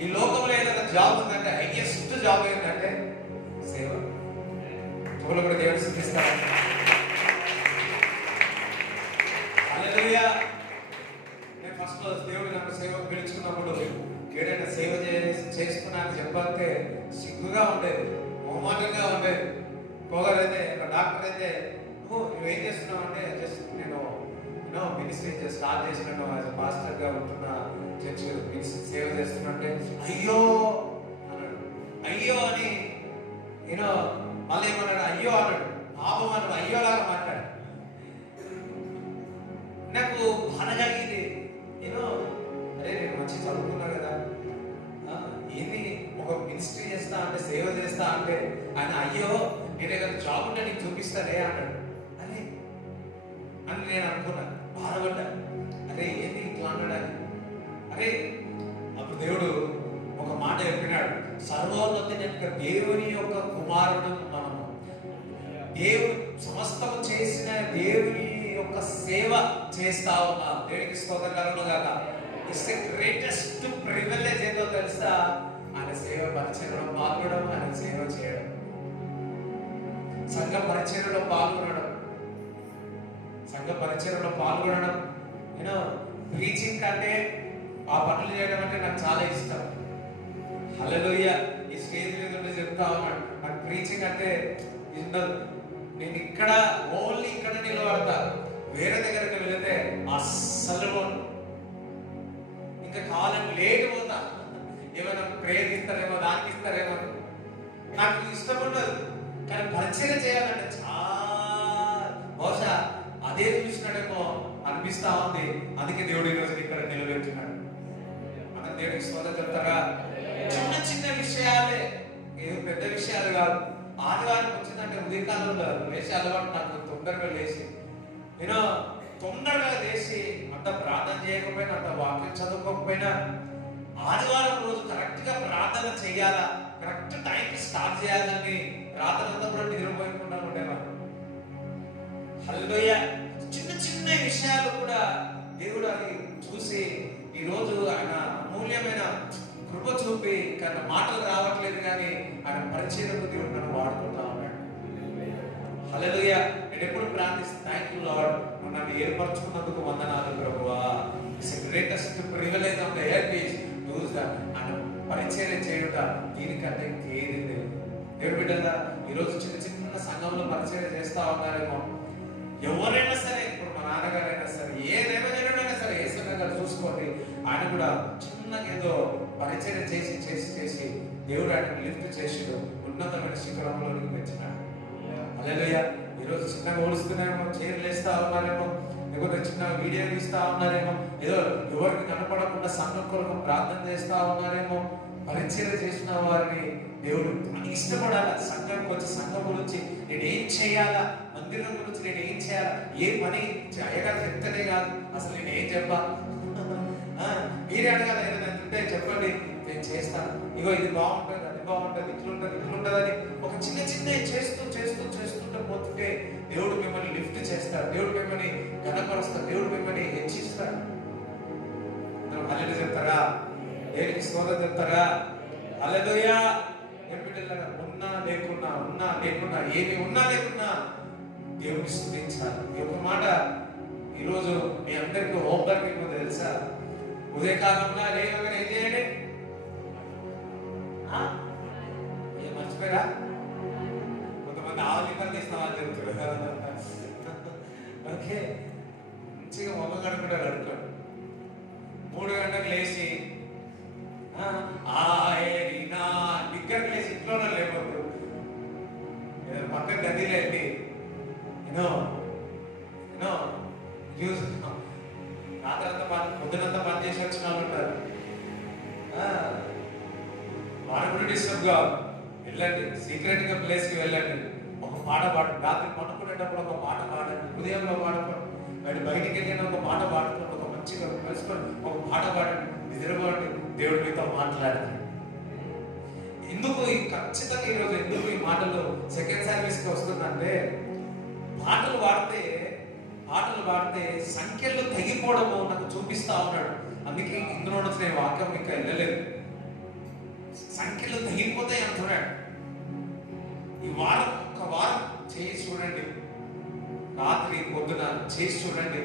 ఈ లోకంలో ఏదైనా జాబ్ ఉందంటే హైయెస్ట్ జాబ్ ఏంటంటే సేవ. తోలు కూడా దేవుడు స్తుతిస్తారు. హల్లెలూయా. నేను ఫస్ట్ లో దేవుడు నన్ను సేవకు పిలుచుకున్నప్పుడు ఏదైనా సేవ చేసుకున్నా అని చెప్పాలంటే సిగ్గుగా ఉండేది, మొహమాటంగా ఉండేది. పోగారైతే డాక్టర్ అయితే నువ్వు ఏం చేస్తున్నావు అంటే జస్ట్ నేను మినిస్ట్రీ స్టార్ట్ చేసినాను, యాజ్ పాస్టర్ గా ఉంటున్నా, చర్చ్ సేవ చేస్తున్నట్టే అయ్యో అన్నాడు. అయ్యో అని మళ్ళీ ఏమన్నాడు, అయ్యో అన్నాడు. పాపం అన్నాడు, అయ్యోలాగా మాట్లాడు. నాకు బాధ కలిగింది. అరే నేను మంచి చదువుకున్నా కదా, ఏంది ఒక మినిస్ట్రీ చేస్తా అంటే, సేవ చేస్తా అంటే ఆయన అయ్యో నేను ఏదైనా జాబ్ ఉంటే నీకు చూపిస్తానే అన్నాడు. అరే అని నేను అనుకున్నాను, బాధపడ్డా. అరే ఏంది ఇట్లా అన్నాడు. అరే అప్పుడు దేవుడు ఒక మాట చెప్పినాడు, సర్వోన్నతి దేవుని యొక్క కుమారుడు మనము. దేవుడు సమస్తము చేసిన దేవుని యొక్క సేవ చేస్తా ఉన్నాం. దేవునికి స్తోత్రం కలుగును గాక. ఇట్స్ ద గ్రేటెస్ట్ ప్రివిలేజ్ ఏదో తెలుసా? ఆయన సేవ పరిచయంలో పాల్గొనడం, ఆయన సేవ చేయడం, సంఘ పరిచయంలో పాల్గొనడం, ప్రీచింగ్ కంటే ఆ పనులు చేయడం అంటే నాకు చాలా ఇష్టం. హల్లెలూయా. ఈ స్టేజ్ మీద ఉండి చెప్తా ఉన్నాడు, నాకు ప్రీచింగ్ అంటే నేను ఇక్కడ ఓన్లీ ఇక్కడ నిలబడతా, వేరే దగ్గరికి వెళితే అస్సలు ఇంకా కావాలని లేట్ పోతా. ఏమైనా ప్రేయర్ ఇస్తారేమో, దానికి ఇస్తారేమో, నాకు ఇష్టం ఉండదు. కానీ పరిచయం చేయాలంటే చాలా, బహుశా అదే చూసినాడేమో అనిపిస్తా ఉంది. అందుకే దేవుడు ఈరోజు ఇక్కడ నిలబెట్టినాడు. మనం దేవుడికి స్తోత్రం చెప్తారా? చిన్న చిన్న విషయాలే, ఏదో పెద్ద విషయాలు కాదు. ఆదివారం వచ్చిందంటే ఉదయకాలంలో లేచి అలవాటు నాకు, తొందరగా లేచి తొందరగా లేచి అంత ప్రార్థన చేయకపోయినా, అంత వాక్యం చదువుకోకపోయినా, ఆదివారం రోజు కరెక్ట్ గా ప్రార్థన చేయాలా, కరెక్ట్ టైంకి స్టార్ట్ చేయాలని రాత్రంతా కూడా నిద్రపోయకుండా ఉండేవాడు. హల్లెలూయా. చిన్న చిన్న విషయాలు కూడా దేవుడు అది చూసి ఈ రోజు ఆయన అమూల్యమైన కృప చూపి, కానీ మాటలు రావట్లేదు కానీ ఆయన పరిచయకు దేవుడు నన్ను వాడుకుంటా ఉన్నాడు. హల్లెలూయా. నేను ఎప్పుడు ప్రార్థిస్తాను, థ్యాంక్ యూ లార్డ్, నువ్వు నన్ను ఏర్పరచుకున్నందుకు వందనాలు ప్రభువా. It's the greatest privilege of the earth is ఆయన పరిచయం చేయుట, దీనికంటే ఏది లేదు. దేవుడు బిడ్డలా ఈరోజు చిన్న చిన్న సంఘంలో పరిచయం చేస్తా ఉన్నారేమో. ఎవరైనా సరే, ఇప్పుడు మా నాన్నగారైనా సరే, ఏ దేవజనుడైనా సరే, ఏ సంఘంగా చూసుకోండి, ఆయన కూడా చిన్నగా ఏదో పరిచయం చేసి చేసి చేసి దేవుడు ఆయన లిఫ్ట్ చేసి ఉన్నతమైన శిఖరంలోనికి పెంచినాడు. హల్లెలూయా. ఈరోజు చిన్నగా ఓడుస్తున్నారేమో, చైర్లు వేస్తా ఉన్నారేమో, లేకపోతే చిన్న వీడియో తీస్తా ఉన్నారేమో, ఏదో ఎవరికి కనపడకుండా సంఘం కొరకు ప్రార్థన చేస్తా ఉన్నారేమో. పరిచయం చేసిన వారిని దేవుడు అని ఇష్టపడాలా. సంఘం వచ్చి సంఘం గురించి నేను ఏం చేయాలా, మందిరం గురించి నేను ఏం చేయాలా, ఏ పని అయ్యగారు చెప్తేనే కాదు, అసలు నేను ఏం చెప్పా మీరే అడగాలి. ఏదైనా ఉంటే చెప్పండి, నేను చేస్తాను. ఇగో ఇది బాగుంటుంది, అది బాగుంటుంది, ఇట్లుంటుంది అని ఒక చిన్న చిన్న చేస్తుంటే పోతుంటే దేవుడు మిమ్మల్ని లిఫ్ట్ చేస్తాడు, దేవుడు మిమ్మల్ని ఘనపరుస్తాడు, దేవుడు మిమ్మల్ని హెచ్చిస్తాడు. హల్లెలూయా చెప్తారా? దేవునికి స్తోత్రం చెప్తారా? హల్లెలూయా. ఏం బిడ్డలారా, ఉన్నా లేకున్నా ఏమి ఉన్నా లేకున్నా దేవుని స్తుతించాలి. ఈ ఒక మాట ఈరోజు మీ అందరికీ హోంవర్క్ ఏమో తెలుసా? ఉదయకాలంలో లేవగానే ఏం చేయండి? ఏం మర్చిపోయారా? కొంతమంది ఆవలింపలు తీసిన వాళ్ళు చెప్తారు. ఓకే, మంచిగా మొక్క కడుక్కుంటారు, కడుక్కోండి. 3 గంటలకు లేచి నిగ్గరకు లేచి ఇంట్లోనే లేకపోతే పక్కన గదిలో వెళ్ళి రాత్రంతా పొద్దునంతా పని చేసి వచ్చిన వాళ్ళు ఉంటారు. వారు కూడా డిస్టర్బ్ కాదు. వెళ్ళండి, సీక్రెట్ గా ప్లేస్ కి వెళ్ళండి, ఒక పాట పాడండి. రాత్రి పడుకునేటప్పుడు ఒక పాట పాడండి, ఉదయంలో పాడుకోండి, వాడి బయటికి వెళ్ళిన ఒక పాట పాడుకోండి, ఒక మంచిగా కలుసుకొని ఒక పాట పాడండి, నిద్రపోండి, దేవుడి మీతో మాట్లాడండి. ఎందుకు ఖచ్చితంగా ఈరోజు ఎందుకు ఈ మాటలు సెకండ్ సర్వీస్ కి వస్తుందంటే, పాటలు పాడితే సంఖ్యలు తగ్గిపోవడము నాకు చూపిస్తా ఉన్నాడు. అందుకే ఇందులో నేను వాక్యం ఇంకా వెళ్ళలేదు. సంఖ్యలు తగ్గిపోతాయి అంటున్నాడు. ఈ వారం ఒక వారం చేసి చూడండి, రాత్రి పొద్దున చేసి చూడండి,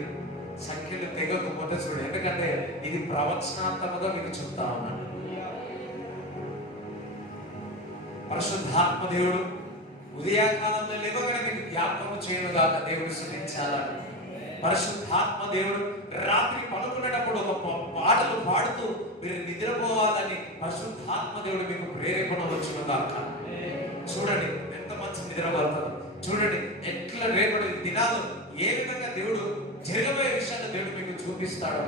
సంఖ్యలు తెగకపోతే చూడండి. ఎందుకంటే ఇది ప్రవచనాత్మకంగా మీకు చెప్తా ఉన్నాడు. పరిశుద్ధాత్మ దేవుడు ఉదయకాలంలో లేవగానే మీకు జ్ఞాపకం చేయను దాకా దేవుడు స్తుతించాలని. పరిశుద్ధాత్మ దేవుడు రాత్రి పడుకునేటప్పుడు ఒక పాటలు పాడుతూ మీరు నిద్రపోవాలని పరిశుద్ధాత్మ దేవుడు మీకు ప్రేరేపణ వచ్చును దాకా. చూడండి ఎంత మంచి నిద్ర పడుతుంది. చూడండి ఎట్లా రేపటి దినాలు ఏ విధంగా దేవుడు జరగబోయే విషయాన్ని దేవుడు మీకు చూపిస్తాడు.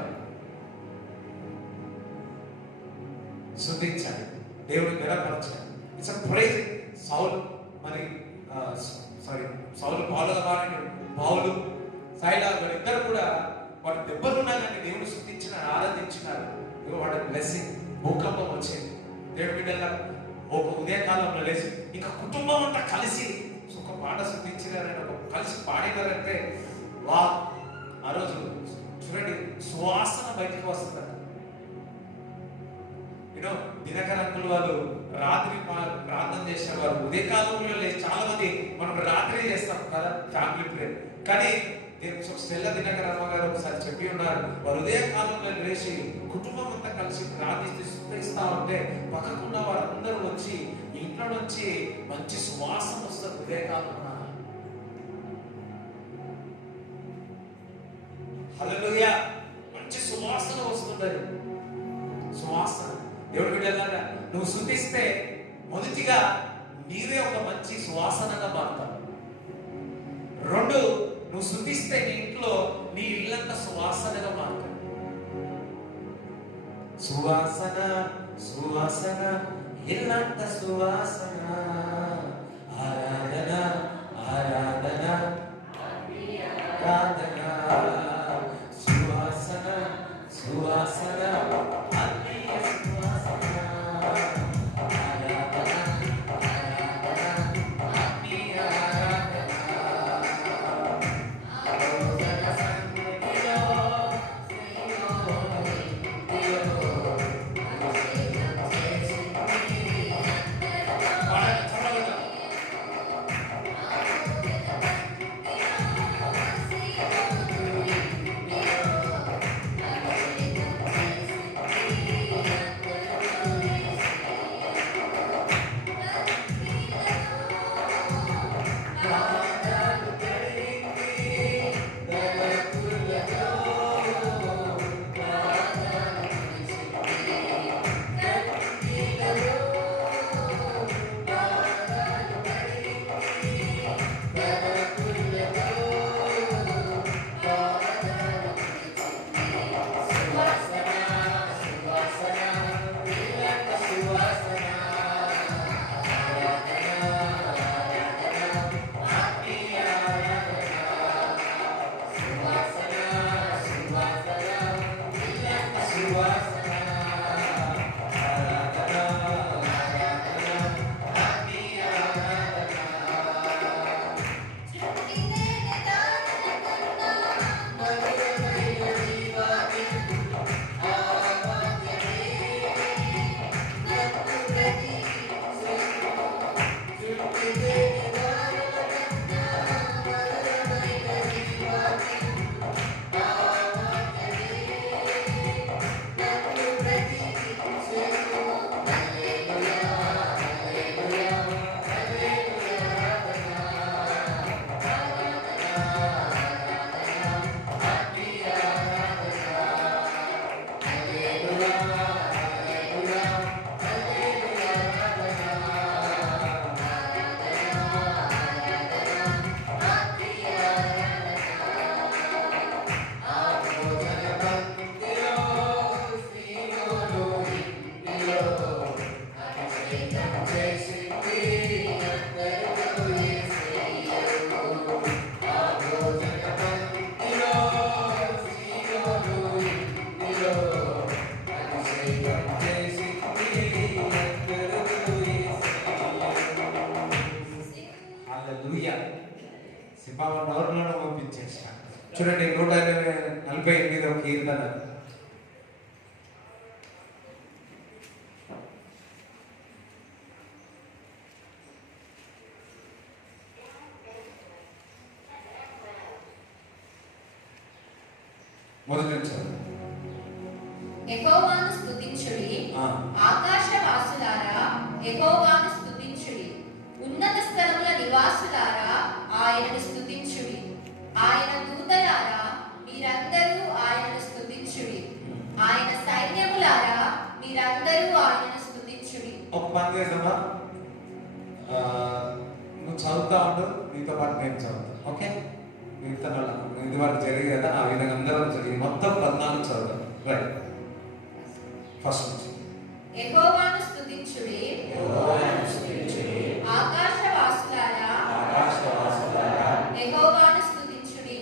స్తుతించండి, దేవుడు గణపరచండి. It's praise. సౌలు పాలుగా మారిన పౌలు సైలాలు ఇద్దరు కూడా వాడు దెబ్బలున్నా కానీ దేవుడు స్తుతించినారు, ఆరాధించినారు. వాడి బ్లెస్సింగ్ భూకంపం వచ్చింది. దేవుడి బిడ్డల ఒక ఉదయకాలంలో లేచి ఇంకా కుటుంబం అంతా కలిసి ఒక పాట స్తుతించినారని కలిసి పాడినారంటే వా ఆ రోజు చూడండి సువాసన బయటికి వస్తుందంట. దినకర్ అంకుల్ వాళ్ళు రాత్రి ప్రార్థన చేసేవారు. ఉదయకాలంలో లేచి చాలా మంది మనం రాత్రి చేస్తాం కదా ఫ్యామిలీ ప్రేయర్, కానీ స్టెల్లా దినకర్ అమ్మ గారు ఒకసారి చెప్పి ఉన్నారు, వారు ఉదయకాలంలో లేచి కుటుంబం అంతా కలిసి ప్రార్థిస్తూ స్తుతిస్తా ఉంటే పక్కకున్న వారందరూ వచ్చి ఇంట్లో నుంచి మంచి సువాసన వస్తుంది. ఉదయకాలం హల్లెలూయా, మంచి సువాసన వస్తుంది. సువాసన దేవుడు బిడ్డలారా, నువ్వు స్తుతిస్తే మొదటిగా నీవే ఒక మంచి సువాసనగా మారుతావు. 2, నువ్వు స్తుతిస్తే నీ ఇంట్లో నీ ఇల్లంతా సువాసనగా మారుతావు. సువాసన సువాసన ఇల్లంత సువాసన, ఆరాధన ఆరాధన ప్రార్థన, సువాసన సువాసన హల్లెలూయా. సింహాల నోరులను పంపించేసిన. చూడండి 148వ కీర్తన. మొదటి నుంచి యెహోవాను స్తుతించుడి, ఆకాశవాసులారా యెహోవాను స్తుతించుడి, ఉన్నత స్థలముల నివాసులారా ఆయనను స్తుతించుడి, ఆయన దూతలారా మీరందరూ ఆయనను స్తుతించుడి, ఆయన సైన్యములారా మీరందరూ ఆయనను స్తుతించుడి. ఒక పని చేద్దామా, నువ్వు చదువుతా ఉండు, నీతో పాటు నేను చదువుతాను. ఓకే, మిగతా ఇది వరకు జరిగింది కదా, ఆ విధంగా అందరం జరిగింది. మొత్తం 14 చదువుతాం. రైట్, ఫస్ట్ నుంచి. యెహోవాను స్తుతించుడి, ఆకాశవాసులారా యెహోవాను స్తుతించుడి,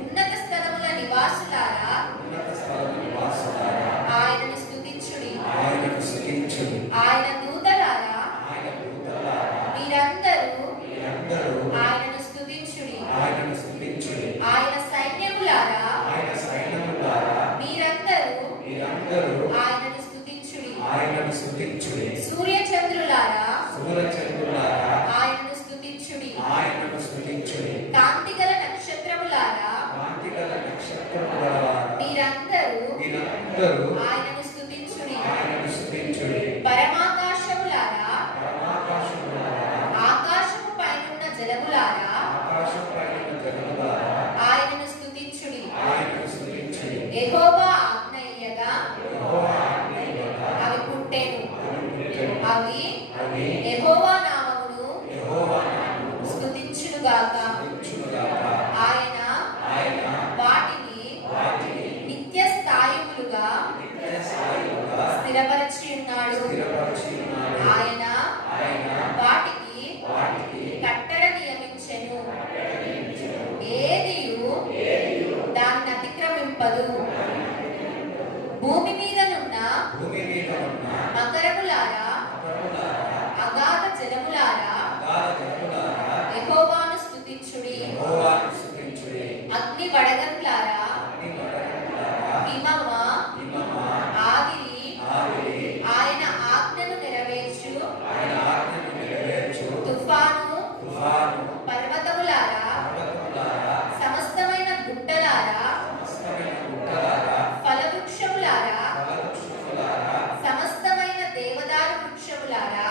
ఉన్నత స్థలముల నివాసులారా ఆయనను స్తుతించుడి, ఆయన దూతలారా మీరందరూ ఆయనను స్తుతించుడి, ఆయన సైన్యములారా మీరందరూ ఆయనను స్తుతించుడి, సూర్యచంద్రులారా ఆయనను స్తుతించుడి, కాంతిగల నక్షత్రములారా మీరందరూ ఆయనను స్తుతించుడి, పరమాకాశములారా ఆకాశము పైనున్న జలములారా ఆయనను స్తుతించుడి, యెహోవా ఆజ్ఞ ఇయ్యగా అవి పుట్టెను, అవి యెహోవా నామమును స్తుతించునుగాక. ఆయన వాటిని నిత్య స్థాయిలుగా స్థిరపరచి ఉన్నాడు, ఆయన వాటికి కట్టడ నియమించెను, ఏదియు దాన్ని అతిక్రమింపదు. భూమి మీదనున్న మకరములారా అగాధ జలములారా యెహోవాను స్తుతించుడి, అగ్ని వడగండ్లారా హిమమ ఆవిరి ఆయన ఆజ్ఞను నెరవేర్చు, తుఫాను పర్వతములారా సమస్తమైన గుట్టలారా ఫలవృక్షములారా సమస్తమైన దేవదారు వృక్షములారా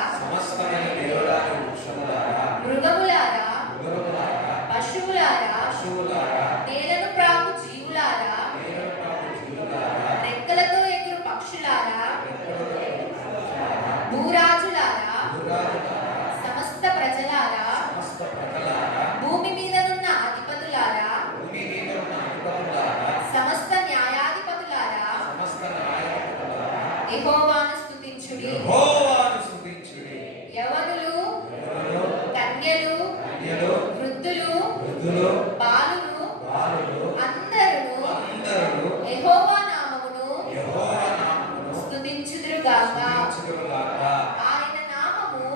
మృగములారా పశువులారా నేలను ప్రాకు జీవులారా రెక్కలతో ఎగురు పక్షులారా భూరాజులారా సమస్త ప్రజలారా భూమి మీదనున్న అధిపతులారా సమస్త న్యాయాధిపతులారా యెహోవాను స్తుతించుడి, యవనులు కన్యలు వృద్ధులు బాలులు అందరూ యెహోవా నామమును స్తుతించుదురుగాక. ఆయన నామము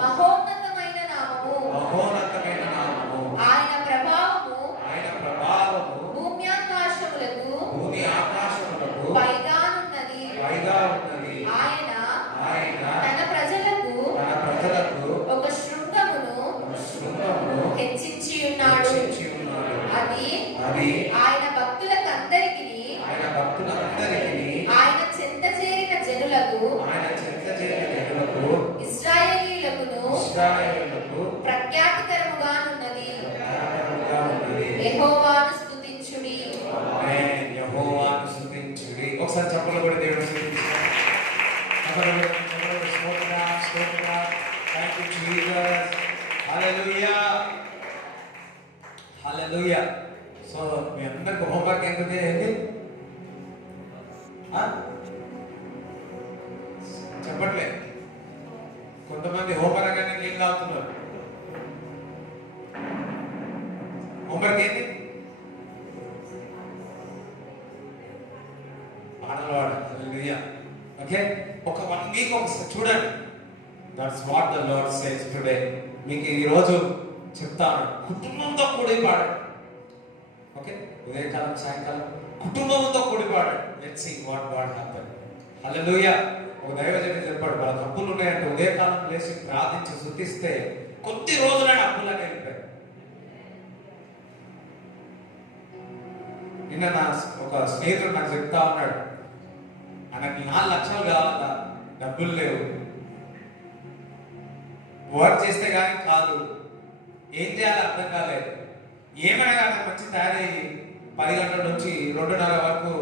మహోన్నతమైన నామము, ఆయన ప్రభావము భూమ్యాకాశములకు పైగానున్నది. ఆయన తన ప్రజలకు ఒక శృంగమును హెచ్చించి ఉన్నాడు, అది ఆయన భక్తులకందరికీ ఆయన చెంత చేరిన జనులకు ఇశ్రాయేలీయులకును ప్రఖ్యాతికరముగానున్నది. యెహోవాను స్తుతించుడి. ఒకసారి చెప్పలు కూడా దేవుడు హల్లెలూయా. సో మీ అందరికి హోంవర్క్ ఏంటంటే ఏంటి చెప్పట్లే. కొంతమంది హోంవర్క్ అని నీళ్ళు తాగుతున్నారు. హోంవర్క్ ఏంటి? పాటలు పాడాలి. ఓకే, ఒక 1 వీక్ ఒకసారి చూడండి. That's what the lord says today. మీకు ఈ రోజు చెప్తాను, కుటుంబంతో కూడి పాడండి. ఓకే, ఉదయకాలం సాయంకాలం కుటుంబంతో కూడి పాడండి. Let's see what God happen. Hallelujah. ఒక దైవజనుడు చెప్పాడు, వాళ్ళ అప్పులు ఉన్నాయంటే ఉదయకాలం లేచి ప్రార్థించి స్తుతిస్తే కొద్ది రోజులైన అప్పులనే వెళ్ళిపోయాయి. నిన్న నా ఒక స్నేహితుడు నాకు చెప్తా ఉన్నాడు, ఆయనకి 4 లక్షలు కావాలా, డబ్బులు లేవు, వర్క్ చేస్తే కానీ కాదు, ఏం చేయాలో అర్థం కాలేదు. ఏమైనా కానీ మంచి తయారయ్యి 10 గంటల నుంచి 2:30 వరకు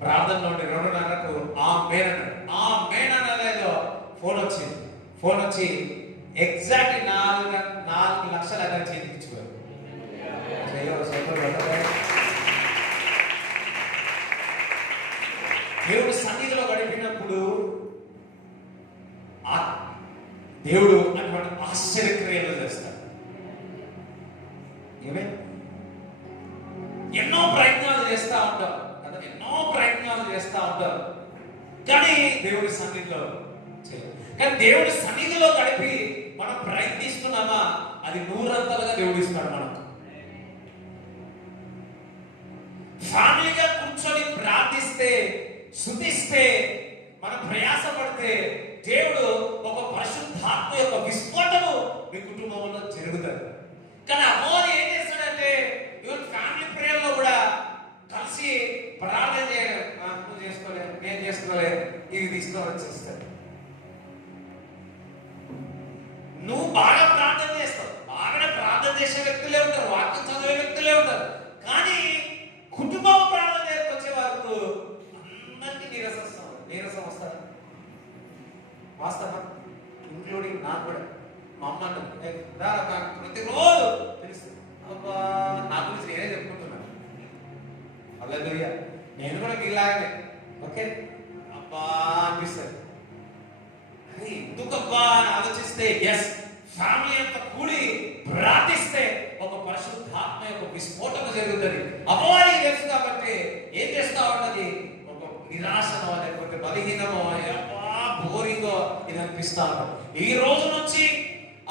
ప్రార్థనలో ఉండి 2:30కు ఆ మెయిన్ అన్నదో ఫోన్ వచ్చి ఎగ్జాక్ట్లీ 4 లక్షల దగ్గర చేయించుకోవాలి. దేవుడు సన్నిధిలో గడిపినప్పుడు దేవుడు అటువంటి ఆశ్చర్యక్రియలు చేస్తాడు. ఏమే ఎన్నో ప్రయత్నాలు చేస్తా ఉంటాం కదా, కానీ దేవుడి సన్నిధిలో కానీ దేవుడి సన్నిధిలో గడిపి మనం ప్రయత్నిస్తున్నామా, అది 100 దేవుడు ఇస్తాడు మనకు. ఫ్యామిలీగా కూర్చొని ప్రార్థిస్తే, స్తుతిస్తే, మనం ప్రయాసపడితే దేవుడు ఒక పరిశుద్ధాత్మ యొక్క విస్ఫోటము మీ కుటుంబంలో జరుగుతుంది. కానీ అమ్మోని ఏం చేస్తాడంటే ఈవెన్ ఫ్యామిలీ ప్రేయర్లో కూడా కలిసి ప్రార్థన నువ్వు చేసుకోలేదు, నేను చేసుకోలేదు, ఇది తీసుకొని వచ్చేస్తాడు. నువ్వు బాగా ప్రార్థన చేస్తావు, బాగానే ప్రార్థన చేసే వ్యక్తులే ఉంటారు, వాక్యం చదివే వ్యక్తులే ఉంటారు, కానీ కుటుంబం ప్రార్థన వచ్చే వరకు అందరికీ నీరసం వస్తారు. వాస్తవం, ఇంక్లూడింగ్ నాకు కూడా. మా అమ్మ ప్రతిరోజు తెలుస్తుంది, అబ్బా నా గురించి నేనే చెప్పుకుంటున్నాను. హల్లెలూయా. నేను కూడా మీలాగనే ఓకే అబ్బా అనిపిస్తుంది. ఎందుకబ్బా అని ఆలోచిస్తే ఎస్, ఫ్యామిలీ అంతా కూడి ప్రార్థిస్తే ఒక పరిశుద్ధాత్మ యొక్క విస్ఫోటన జరుగుతుంది. అపవాదికి తెలుసు కాబట్టి ఏం చేస్తా ఉన్నది, ఒక నిరాశనో లేకపోతే బలహీనమో అబ్బా బోరింగో ఇది అనిపిస్తా ఉంటుంది. ఈ రోజు నుంచి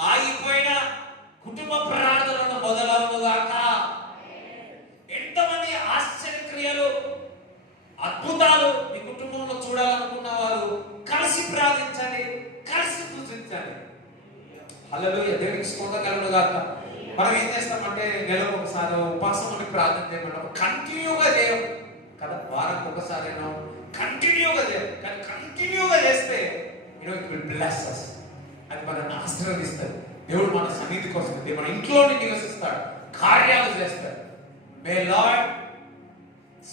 ఆగిపోయిన కుటుంబ ప్రార్థనను మొదలవుగాక. ఎంతమంది ఆశ్చర్యక్రియలు, అద్భుతాలు మీ కుటుంబంలో చూడాలనుకున్న వారు కలిసి ప్రార్థించండి, కలిసి పూజించండి. హల్లెలూయా. దేవునికి స్తోత్రం కలుగునుగాక. మనం ఏం చేస్తామంటే నెలకు ఒకసారి ఉపవాసం ఉండి ప్రార్థన చేయమంటాం, కంటిన్యూగా చేయం కదా, వారానికి ఒకసారైనా కంటిన్యూగా చేయం. కానీ కంటిన్యూగా చేస్తే ఇట్ విల్ బ్లెస్ us, అది మనల్ని ఆశీర్వదిస్తుంది. దేవుడు మన సన్నిధి కోసం మన ఇంట్లోనే నివసిస్తాడు, కార్యాలు చేస్తాడు. మే lord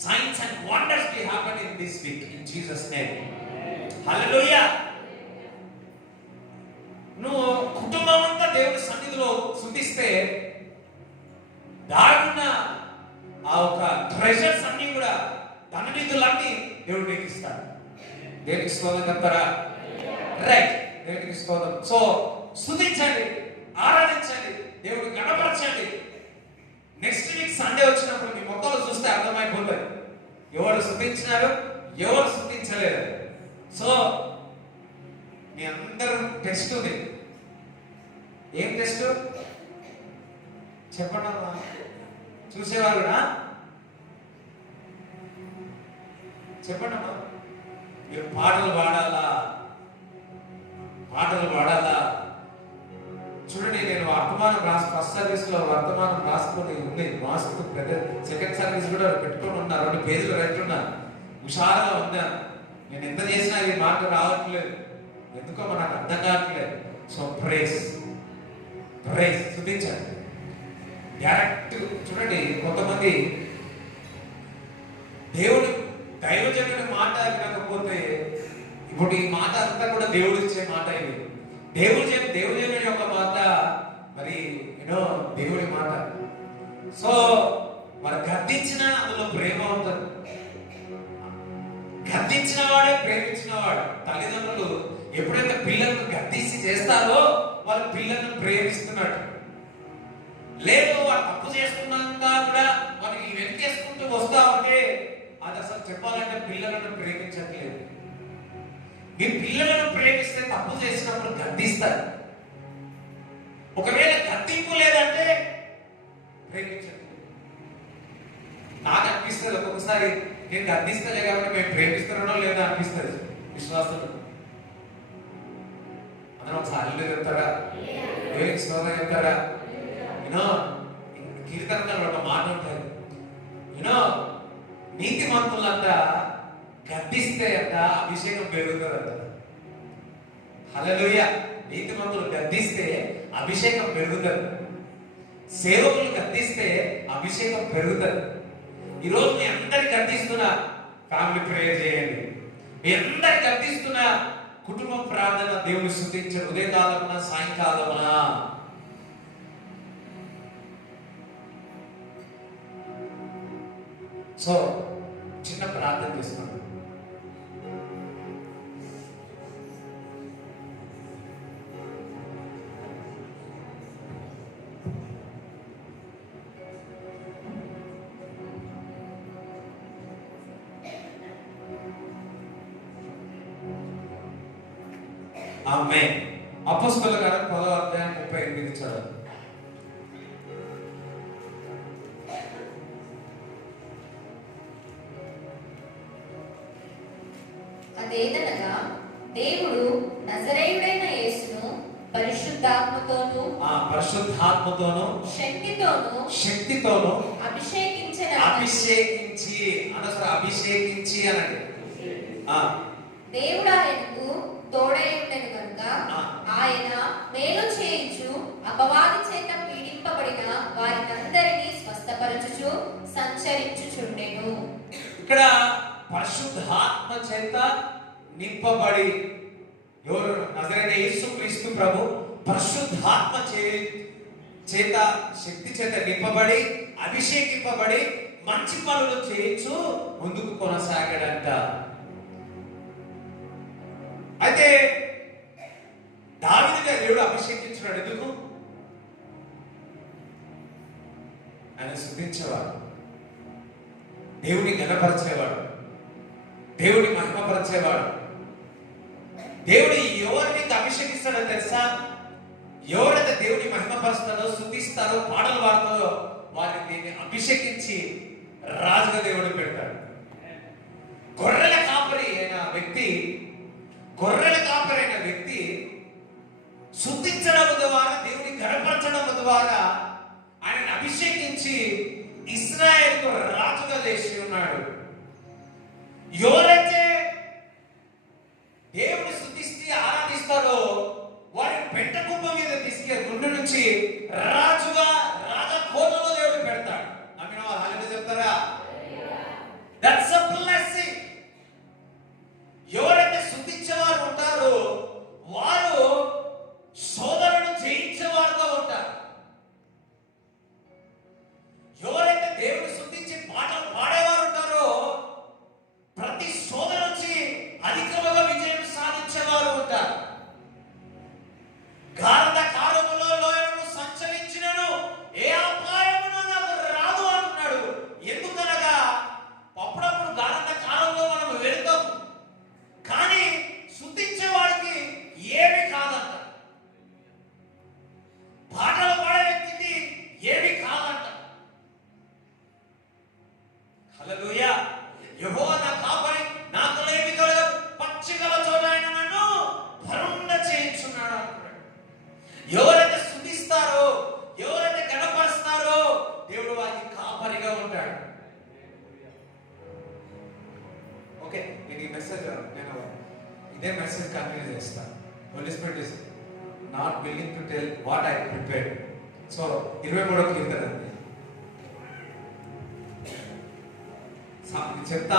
signs and wonders will happen in this week in Jesus name. Hallelujah. నువ్వు కుటుంబం అంతా దేవుడి సన్నిధిలో స్తుతిస్తే దాగున్న ఆ ఒక ట్రెజర్స్ అన్ని కూడా, ధననిధులన్నీ దేవుడు నీకు ఇస్తాడు. దేవునికి స్తోత్రం చెప్తారా? రైట్, దేవునికి స్తోత్రం. సో స్తుతించండి, ఆరాధించండి, దేవుడిని గణపరచండి. నెక్స్ట్ వీక్ సండే వచ్చినప్పుడు మీ మొక్కలు చూస్తే అర్థమైపోతుంది ఎవరు స్తుతించినారు, ఎవరు స్తుతించలేదు. సో మీ అందరూ టెస్ట్ ఉంది. ఏం టెస్ట్ చెప్పండి చూసేవాళ్ళునా? చెప్పండి అమ్మా. మీరు పాటలు పాడాలా? చూడండి, నేను వర్తమానం ఫస్ట్ సర్వీస్ లో వర్తమానం రాసుకొని ఉంది, రాసుకు సెకండ్ సర్వీస్ కూడా పెట్టుకొని ఉన్నా, 2 పేజీలు పెట్టున్నాను, హుషారుగా ఉన్నా. నేను ఎంత చేసినా ఈ మాట రావట్లేదు, ఎందుకో నాకు అర్థం కావట్లేదు. సో ప్రైజ్ స్తుతించండి. డైరెక్ట్ చూడండి, కొంతమంది దేవుడు దైవజనుడి మాట వినకపోతే, ఇప్పుడు ఈ మాట అంతా కూడా దేవుడు ఇచ్చే మాట. ఇది దేవుడి యొక్క మాట, మరి దేవుడి మాట. సో మరి గద్దించిన అందులో ప్రేమ ఉంటుంది. గద్దించిన వాడే ప్రేమించిన వాడు. తల్లిదండ్రులు ఎప్పుడైతే పిల్లలను గద్దించి చేస్తారో వాళ్ళ పిల్లలను ప్రేమిస్తున్నాడు. లేదు వాళ్ళు తప్పు చేసుకున్నాక కూడా మనకి వెనకేసుకుంటూ వస్తా ఉంటే అది అసలు చెప్పాలంటే పిల్లలను ప్రేమించట్లేదు. మీ పిల్లలను ప్రేమిస్తే తప్పు చేసినప్పుడు గద్దిస్తారు. ఒకవేళ గద్దింపు లేదంటే ప్రేమించండి. నాకు అనిపిస్తుంది ఒక్కొక్కసారి నేను గద్దిస్తలే కాబట్టి మేము ప్రేమిస్తున్నానో లేదో అనిపిస్తుంది విశ్వాసులు. అందరం ఒకసారి అల్లు చెప్తారా, దేవునికి స్తోత్రం చెప్తారా? యూనో కీర్తనలో ఒక మాట ఉంటుంది, యూనో నీతిమంతులంతా గద్దిస్తే అంట అభిషేకం పెరుగుతుందంట. హల్లెలూయా. నీతిమంతులు గద్దిస్తే అభిషేకం పెరుగుతుంది. సేవకులు గద్దిస్తే అభిషేకం పెరుగుతుంది. ఈరోజు మీ అందరి గద్దిస్తున్న ఫ్యామిలీ ప్రేయర్ చేయండి. మీ అందరి గద్దిస్తున్న కుటుంబ ప్రార్థన దేవుని స్తుతించండి. ఉదయకాలమున సాయంకాలమున సో చిన్న ప్రార్థన చేస్తున్నాను. ఆమేన్. అపోస్తలుల కార్యం 10వ అధ్యాయం 38 చదవండి. అదేదనగా దేవుడు నజరేయుడైన యేసును పరిశుద్ధాత్మతోను పరిశుద్ధాత్మతోను శక్తితోను అభిషేకించి అనండి. దేవుడు ఆయనకు తోడై ఉండెను కనుక ఆయన మేలు చేయించు అపవాది చేత పీడింపబడిన వారినందరినీ స్వస్థపరచుచు సంచరించుచుండెను. ఇక్కడ పరిశుద్ధాత్మ చేత నింపబడి ఎవరు? నజరేయుడైన యేసుక్రీస్తు ప్రభు పరిశుద్ధాత్మ చేత శక్తి చేత నింపబడి అభిషేకింపబడి మంచి పనులు చేయించు ముందుకు కొనసాగాడంట. అయితే దావీదుగా దేవుడు అభిషేకించున్నాడు. ఎందుకు? ఆయన స్తుతించేవాడు, దేవుని ఘనపరిచేవాడు, దేవుని మహిమపరిచేవాడు. దేవుడు ఎవరిని అభిషేకిస్తాడో తెలుసా? ఎవరైతే దేవుని మహిమపరుస్తారో, స్తుతిస్తారో, పాటలు పాడతారో వారిని దీన్ని అభిషేకించి రాజుగా దేవుడు పెడతాడు. గొర్రెల కాపరి అయిన వ్యక్తి స్తుతించడం ద్వారా, దేవుని ఘనపరచడం ద్వారా ఆయన అభిషేకించి ఇశ్రాయేలుకు రాజుగా చేసి ఉన్నాడు. ఎవరైతే దేవుని స్తుతిస్తే ఆరాధిస్తారో వారిని పెంట కుప్ప మీద తీసుకెళ్ళి గుండె నుంచి రాజుగా రాజకోటలో దేవుడు పెడతాడు. ఆమేన్. హల్లెలూయా చెప్తారా? That's a blessing. ఎవరైతే స్తుతించేవారు ఉంటారో వారు సోదరులను జయించేవారుగా ఉంటారు. ఎవరైతే దేవుని స్తుతించి పాటలు పాడేవారు ఉంటారో ప్రతి సోదరు నుంచి అధికముగా విజయం సాధించేవారు ఉంటారు. గాఢ కాలములో లోయలను సంచరించినను ఏ అపాయమును నాకు రాదు అంటున్నాడు. ఎందుకనగా అప్పుడప్పుడు గాఢ కాలంలో మనం వెళ్తాం, కానీ స్తుతించే వాడికి ఏమి కాదంట. పాటలు పాడే వ్యక్తికి ఏమి కాదంట. హల్లెలూయా. యెహోవా నా కాపరి, నాకు లేమి కలగదు, పచ్చికల చోట ఆయన నన్ను పరుండ చేయించున్నాడు అంటున్నాడు. ఎవరైతే స్తుతిస్తారో, ఎవరైతే గణపరుస్తారో దేవుడు వారికి కాపరిగా ఉంటాడు. ఓకే, నేను ఈ మెసేజ్ నేను ఇదే మెసేజ్ కంటిన్యూ చేస్తాను. Holy Spirit is not willing to tell what I prepared. So 23వ కీర్తన అండి చెప్తా.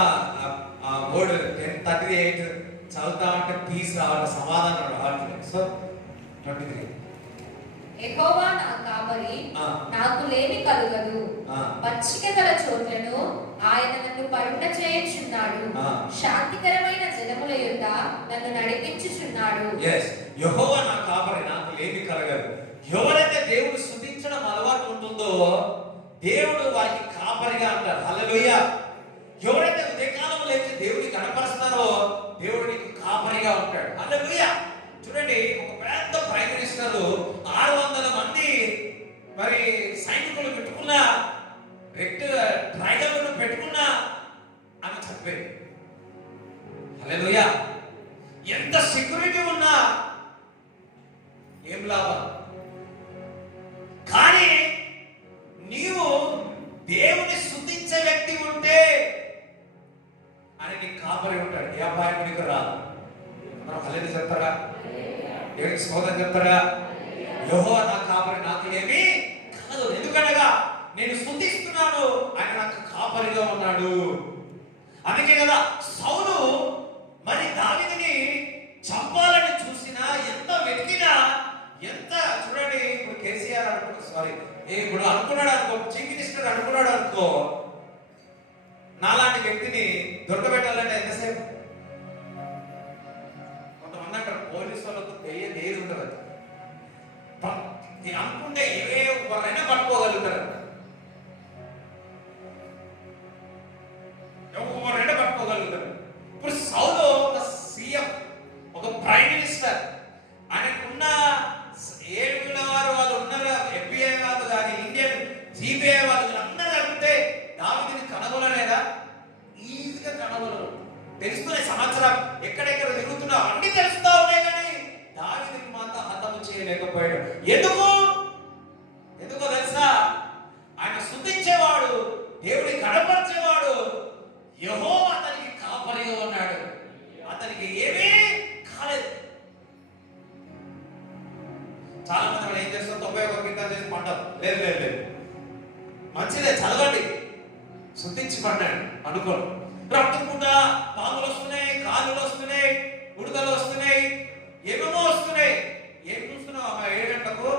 ఆ వర్డ్ 10:38 చదువుతా ఉంటే పీస్ రావాలి, సమాధానం రావాలి. సో 23 యెహోవా నా కాపరి, నాకు లేమి కలుగదు. పచ్చిక గల చోట్లను ఆయన నన్ను పరుండ చేయుచున్నాడు. శాంతికరమైన జలముల యొద్ద నన్ను నడిపించుచున్నాడు. యెహోవా నా కాపరి, నాకు లేమి కలగదు. ఎవరైతే దేవుడు స్తుతించడం అలవాటు ఉంటుందో దేవుడు వారికి కాపరిగా అంటారు. హల్లెలూయా. ఎవరైతే ఉదయకాలం లేచి దేవుని కనపరుస్తారో దేవుడు నీకు కాపరిగా ఉంటాడు. హల్లెలూయా. చూడండి, ఒక పెద్ద ప్రైమ్ మినిస్టర్ 600 మంది మరి సైనికులు పెట్టుకున్న ట్రైగర్లను పెట్టుకున్న ఆమె చెప్పేది. హల్లెలూయా. ఎంత సెక్యూరిటీ ఉన్నా ఏం లాభం? కానీ నీవు దేవుని స్తుతించే వ్యక్తి ఉంటే ఆయనకి కాపరి ఉంటాడు. ఏ అపాయం నీకు రాదు. మనం హల్లెలూయా చెప్తారా? దేవునికి స్తోత్రం చెప్తారా? యెహోవా నా కాపరి, నాకు ఏమీ కాదు. ఎందుకనగా నేను స్తుతిస్తున్నాను, ఆయన నాకు కాపరిగా ఉన్నాడు. అందుకే కదా సౌలు మరి దావీదుని చంపాలని చూసినా, ఎంత వెతికినా, ఎంత చూడండి, ఇప్పుడు కేసీఆర్ ఇప్పుడు అనుకున్నాడు అనుకో, చీఫ్ మినిస్టర్ అనుకున్నాడు అనుకో, నాలాంటి వ్యక్తిని దొరకబెట్టాలంటే ఎంతసేపు? కొంతమంది అంటారు పోలీసు వాళ్ళకు ఏది ఉండదు. నేను అనుకుంటే ఎవరైనా పట్టుకోగలుగుతారు, ఎవరైనా పట్టుకోగలుగుతారు. ఇప్పుడు సౌలు ఒక సీఎం, ఒక ప్రైమ్ మినిస్టర్, ఆయనకున్న ఏడుగుల వాళ్ళు ఉన్నారు, FBI వాళ్ళు కానీ ఇండియన్ CBI వాళ్ళు అందరూ కలిపితే దావీదుని కనుగొనలేదా? ఈజీగా కనుగొనరు. తెలుస్తున్నాయి సమాచారం, ఎక్కడెక్కడ తిరుగుతున్నావు అన్ని తెలుస్తా ఉన్నాయి, కానీ దావీదుని మాత్రం హతము చేయలేకపోయాడు. ఎందుకో తెలుసా? ఆయన స్తుతించేవాడు, దేవుని కనపరిచేవాడు, యెహోవా అతనికి కాపరిగా ఉన్నాడు. అతనికి ఏమీ కాలేదు. చాలా మంది ఏం చేస్తాం, 91 కింటాలు చేసి పంటారు. లేదు, మంచిదే, చదవండి, స్తుతించి పండండి అనుకోండి. రక్తకుండా పాములు వస్తున్నాయి, కాళ్ళు వస్తున్నాయి, ఉడతలు వస్తున్నాయి, ఏమేమో వస్తున్నాయి. ఏం చూస్తున్నావు అమ్మా 7 గంటలకు?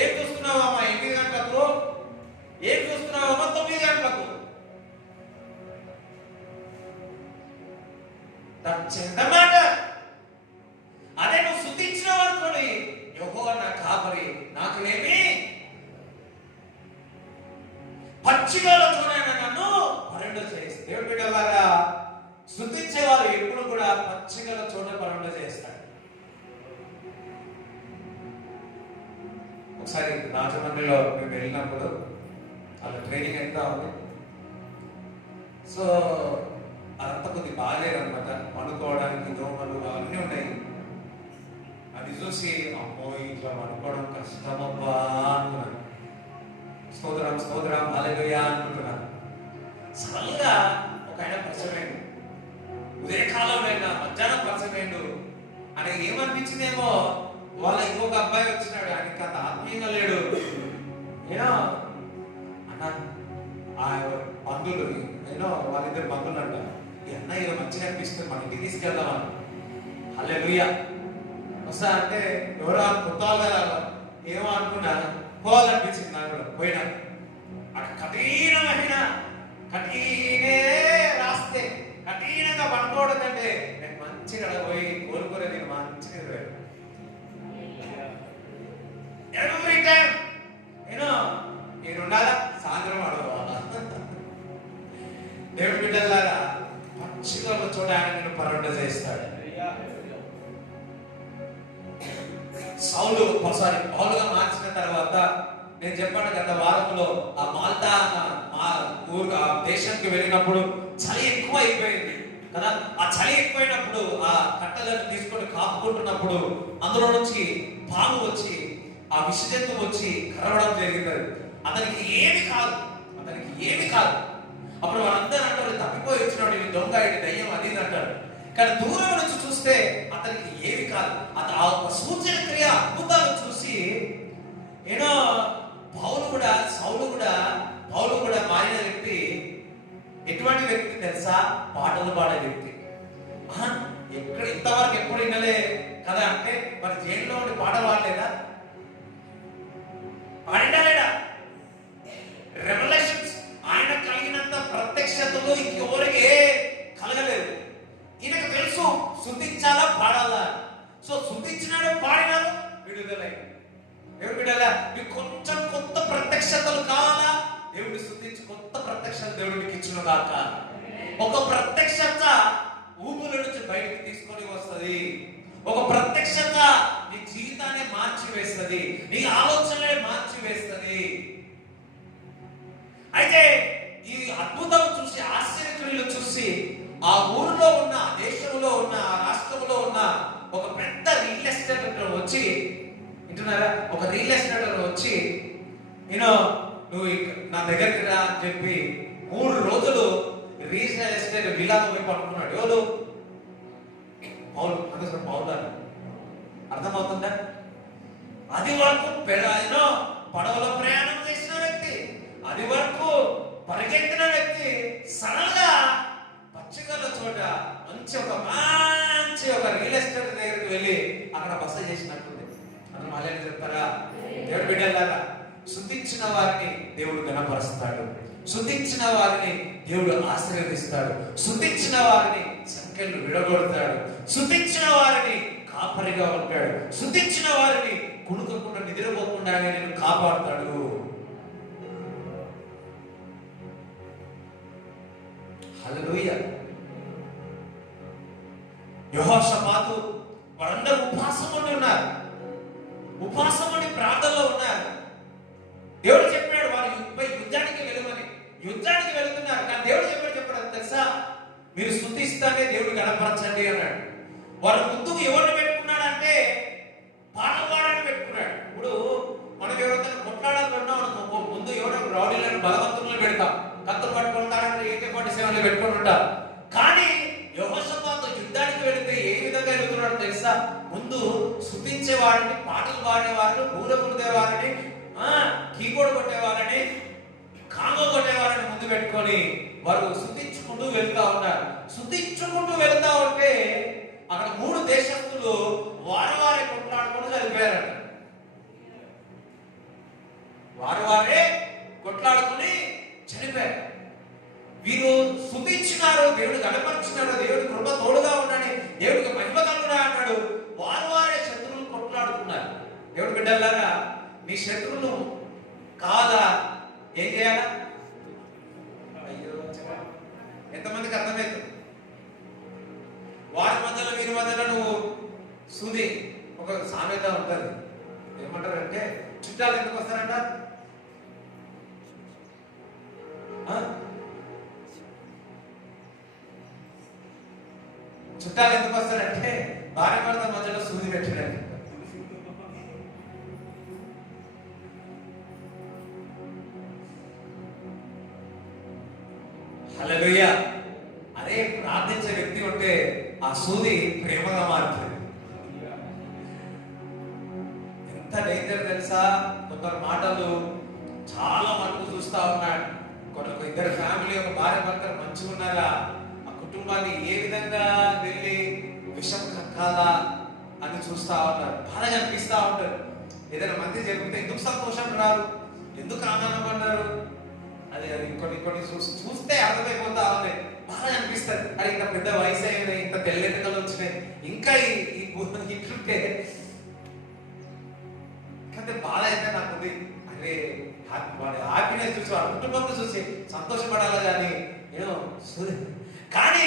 ఏం చూస్తున్నావు అమ్మా 8 గంటలకు? ఏం చూస్తున్నావు అమ్మా 9 గంటలకు? దచ్చమాట. అదే నువ్వు స్తుతించినావు అనుకోని, యెహోవా నా కాపరి, నాకు ఏమీ పచ్చికల చూడైనా నన్ను పరుండ చేసి. దేవుడి బిడ్డలారా, స్తుతించేవారు ఎప్పుడు కూడా పచ్చికల చోట పరుండ చేస్తాడు. ఒకసారి రాజమండ్రిలో మేము వెళ్ళినప్పుడు వాళ్ళ ట్రైనింగ్ ఎంత ఉంది. సో అదంతా కొద్ది బాగాలేదన్నమాట. పడుకోవడానికి దోమలు అవన్నీ ఉన్నాయి. అది చూసి అమ్మో ఇట్లా పడుకోవడం కష్టమబ్బా అనుకున్నాను. స్తోత్రం హల్లెలూయా అనుకుంటున్నాను. సడన్గా ఒక ఆయన పరిచయం, ఉదయకాలం అయినా మధ్యాహ్నం పరిచయం. ఆయనకి ఏమనిపించిందేమో, వాళ్ళ ఇంకొక అబ్బాయి వచ్చినాడు, ఆయనకి అంత ఆత్మీయంగా లేడు. అన్న ఆ బంధువులు వాళ్ళిద్దరు బంధువులు అంట, ఈ అన్న ఇది మంచిగా అనిపిస్తుంది, మన ఇంటికి తీసుకెళ్దామని. హల్లెలూయా. వస్తా అంటే ఎవరో కొత్త వాళ్ళు ఏమో అనుకున్నా, పోవాలనిపించింది నాకు కూడా. పోయినా అక్కడ కఠినే రాస్తే కఠినంగా పనుకోవడం కంటే నేను మంచిగా పోయి కోరుకోరే, నేను మంచిగా ఎవ్రీ టైం నేను ఉండాలా, సాయంత్రం అడగవాలా. దేవుడి బిడ్డలారా, మంచిగా చోట ఆయన నేను పరుండ చేస్తాడు. పౌలుగా మార్చిన తర్వాత నేను చెప్పాను గత వారంలో, ఆ మాల్టా ఊరు ఆ దేశానికి వెళ్ళినప్పుడు చలి ఎక్కువ అయిపోయింది కదా. ఆ చలి ఎక్కువైనప్పుడు ఆ కట్టెలను తీసుకొని కాపుకుంటున్నప్పుడు అందులో నుంచి పాము వచ్చి, ఆ విష జంతువు వచ్చి కరవడం జరిగింది. అతనికి ఏమి కాదు. అప్పుడు వాళ్ళందరూ అంటారు, తప్పిపోయి వచ్చినాడు, ఇది దొంగ, ఇది దయ్యం, అది అంటాడు. కానీ దూరం నుంచి చూస్తే అతనికి ఏమి కాదు. ఆ ఒక సూచన క్రియ అద్భుతాలు చూసి పౌలు కూడా మారిన వ్యక్తి. ఎటువంటి వ్యక్తి తెలుసా? పాటలు పాడే వ్యక్తి. ఇంతవరకు ఎప్పుడు వినలే కదా అంటే, మరి జైల్లో ఉండి పాట పాడలేదా? పాడిండా? రెవల్యూషన్స్ ఆయన కలిగినంత ప్రత్యక్షతలు ఇంకెవరికి కలగలేదు. ఈయనకు తెలుసు స్తుతించాలా, పాడాలా. సో స్తుతించినాడు, పాడినాడు, విడుదలై. దేవుడి బిడ్డలారా, మీకు కొంచెం కొత్త ప్రత్యక్షతలు కావాలా? దేవుడిని స్తుతించి కొత్త ప్రత్యక్షత దేవుడికి ఇచ్చును గాక. ఒక ప్రత్యక్షత ఊపుల నుంచి బయటికి తీసుకొని వస్తుంది. ఒక ప్రత్యక్షత నీ జీవితాన్ని మార్చి వేస్తుంది, నీ ఆలోచనలే మార్చి వేస్తుంది. అయితే ఈ అద్భుతం చూసి, ఆశ్చర్యక్రియలు చూసి ఆ ఊరిలో ఉన్న, ఆ దేశంలో ఉన్న, ఆ రాష్ట్రంలో ఉన్న ఒక పెద్ద రియల్ ఎస్టేట్ వచ్చి, వింటున్నారా, ఒక రియల్ ఎస్టేట్ వచ్చి నువ్వు నా దగ్గరికి రా అని చెప్పి 3 రోజులు రియల్ ఎస్టేట్ విలాలో పోయి పట్టుకున్నాడు. ఎవరు? పౌలు. అందుకే పౌలు అని అర్థమవుతుందా? అది వరకు పడవలో ప్రయాణం చేసిన వ్యక్తి, అది వరకు పరిగెత్తిన వ్యక్తి సడన్ గా పచ్చికల చోట మంచి ఒక రియల్ ఎస్టేట్ దగ్గరికి వెళ్ళి అక్కడ బస చేసినట్టుంది. అని మళ్ళీ చెప్తారా? దేవుడు బిడ్డలారా, శుద్ధించిన వారిని దేవుడు గణపరుస్తాడు, శుద్ధించిన వారిని దేవుడు ఆశీర్వదిస్తాడు, శుద్ధించిన వారిని సంఖ్యలు విడగొడతాడు, శుద్ధించిన వారిని కాపరిగా ఉంటాడు, శుద్ధించిన వారిని కుణుకకుండా నిద్రపోకుండా నేను కాపాడుతాడు. హల్లెలూయా. యెహోషాపాతు వారందరూ ఉపవాసం ఉండి ఉన్నారు, ఉపవాసం ఉండి ప్రార్థనలో ఉన్నారు. దేవుడు చెప్పాడు వారు యుద్ధానికి వెళ్ళమని. యుద్ధానికి వెళుతున్నారు, కానీ దేవుడు చెప్పాడు తెలుసా, మీరు స్తుతిస్తానే దేవుడు గణపరచండి అన్నాడు. వారు ముందుకు ఎవరిని పెట్టుకున్నాడంటే పాటలు పాడని పెట్టుకున్నాడు. ఇప్పుడు మనం ఎవరైనా కొట్లాడాలి పెడతాం, ముందు ఎవరో రౌడీలను బలవంతులను పెడతాం, కత్తులు పట్టుకుంటారంటే AK-47 పెట్టుకుని ఉంటాం. కానీ యెహోషాపాతు యుద్ధానికి వెళితే ఏ విధంగా వెళుతున్నాడు తెలుసా? ముందు స్తుతించే వారిని, పాటలు పాడేవారిని, ఊరకుదేవారిని, కీబోర్డ్ కొట్టేవారని, కాంగో కొట్టేవారని ముందు పెట్టుకొని వారు శుద్ధించుకుంటూ వెళ్తా ఉన్నారు. శుద్ధించుకుంటూ వెళ్తా ఉంటే అక్కడ 3 దేశస్తులు వారే కొట్లాడుకుంటూ చనిపోయారట. వారే కొట్లాడుకుని చనిపోయారు. వీరు శుద్ధించినారు, దేవుడు గణపరిచినారు, దేవుడి కృప తోడుగా ఉండని, దేవుడికి మహిమ కలుగునా అన్నాడు. వారే శత్రువులు కొట్లాడుకున్నారు. దేవుడు బిడ్డలారా, నీ శత్రువులు కాదా ఏం చేయాలా? అయ్యో, ఎంతమందికి అర్థమవుతుంది? వారి మధ్యలో వీరి మధ్యలో నువ్వు సూది. ఒక సామెత ఉంటుంది, ఏమంటారంటే చుట్టాలు ఎందుకు వస్తారంట? చుట్టాలు ఎందుకు వస్తారంటే భార్య భర్త మధ్యలో సూది పెట్టడానికి. హల్లెలూయా. అదే ప్రార్థించే వ్యక్తి ఉంటే ఆ సూది ప్రేమగా మారుతుంది. ఎంత డేంజర్ తెలుసా? కొందరు మాటలు చాలా మటుకు చూస్తా ఉన్నాడు. కొందరు ఇద్దరు ఫ్యామిలీ, ఒక భార్య భర్తలు మంచిగా ఉన్నారా, ఆ కుటుంబాన్ని ఏ విధంగా వెళ్ళి విషం కక్కాలా అని చూస్తా ఉంటారు. బాధగా అనిపిస్తా ఉంటారు. ఏదైనా మంచి జరిగితే ఎందుకు సంతోషం రారు, ఎందుకు ఆనందం అన్నారు, అది కొన్ని చూస్తే అర్థమైపోతా ఉన్నాయి. బాగా అనిపిస్తుంది. అది ఇంత పెద్ద వయసు అయింది, ఇంత తెల్లెంటలు వచ్చినాయి, ఇంకా ఇట్లుంటే కానీ బాధ అయితే నాకు ఉంది. అరే వాడి హ్యాపీనెస్ చూసి, వాడి కుటుంబంలో చూసి సంతోషపడాలి. కానీ కానీ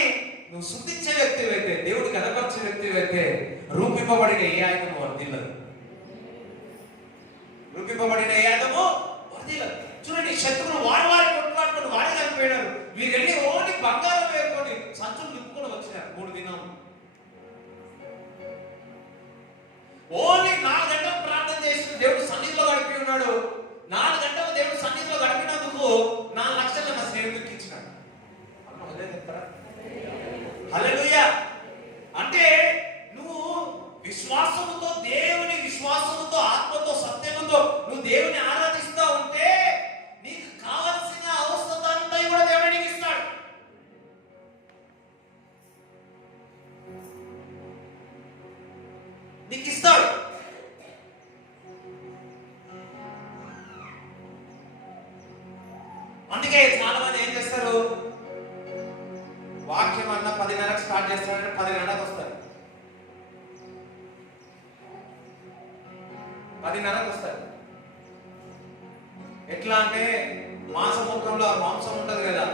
నువ్వు శుద్ధించే వ్యక్తి అయితే, దేవుడు కనపరిచే వ్యక్తి అయితే రూపింపబడిన ఏ ఆయుధము వర్ధిల్లదు. రూపింపబడిన ఏ ఆయుధము వర్ధిల్లదు. చూడండి, శత్రువులు వారి కొట్టుకొని వారే చనిపోయినారు. వీరు వెళ్ళి ఓన్లీ బంగారం వేసుకొని సంచులు నింపుకొని వచ్చినారు. 3 దినాలు ఓన్లీ 4 గంటలు ప్రార్థన చేసిన దేవుడు సన్నిధిలో గడిపి ఉన్నాడు. 4 గంటలు దేవుడు సన్నిధిలో గడిపినందుకు 4 లక్షలు నా స్నేహితుడికి ఇచ్చినాడు. హల్లెలూయా. అంటే నువ్వు విశ్వాసముతో, దేవుని విశ్వాసముతో, ఆత్మతో, సత్యముతో నువ్వు దేవుని ఆరాధిస్తూ ఉంటే నీకు కావలసిన అవసరతంతా కూడా దేవుడు నీకు ఇస్తాడు. నీకు ఇస్తాడు. అందుకే చాలా మంది ఏం చేస్తారు, వాక్యం అన్న 10:30కి స్టార్ట్ చేస్తారంటే 10:30కి వస్తారు, 10:30కి వస్తారు. ఎట్లా అంటే మాంసముఖంలో ఆ మాంసం ఉంటది కదా,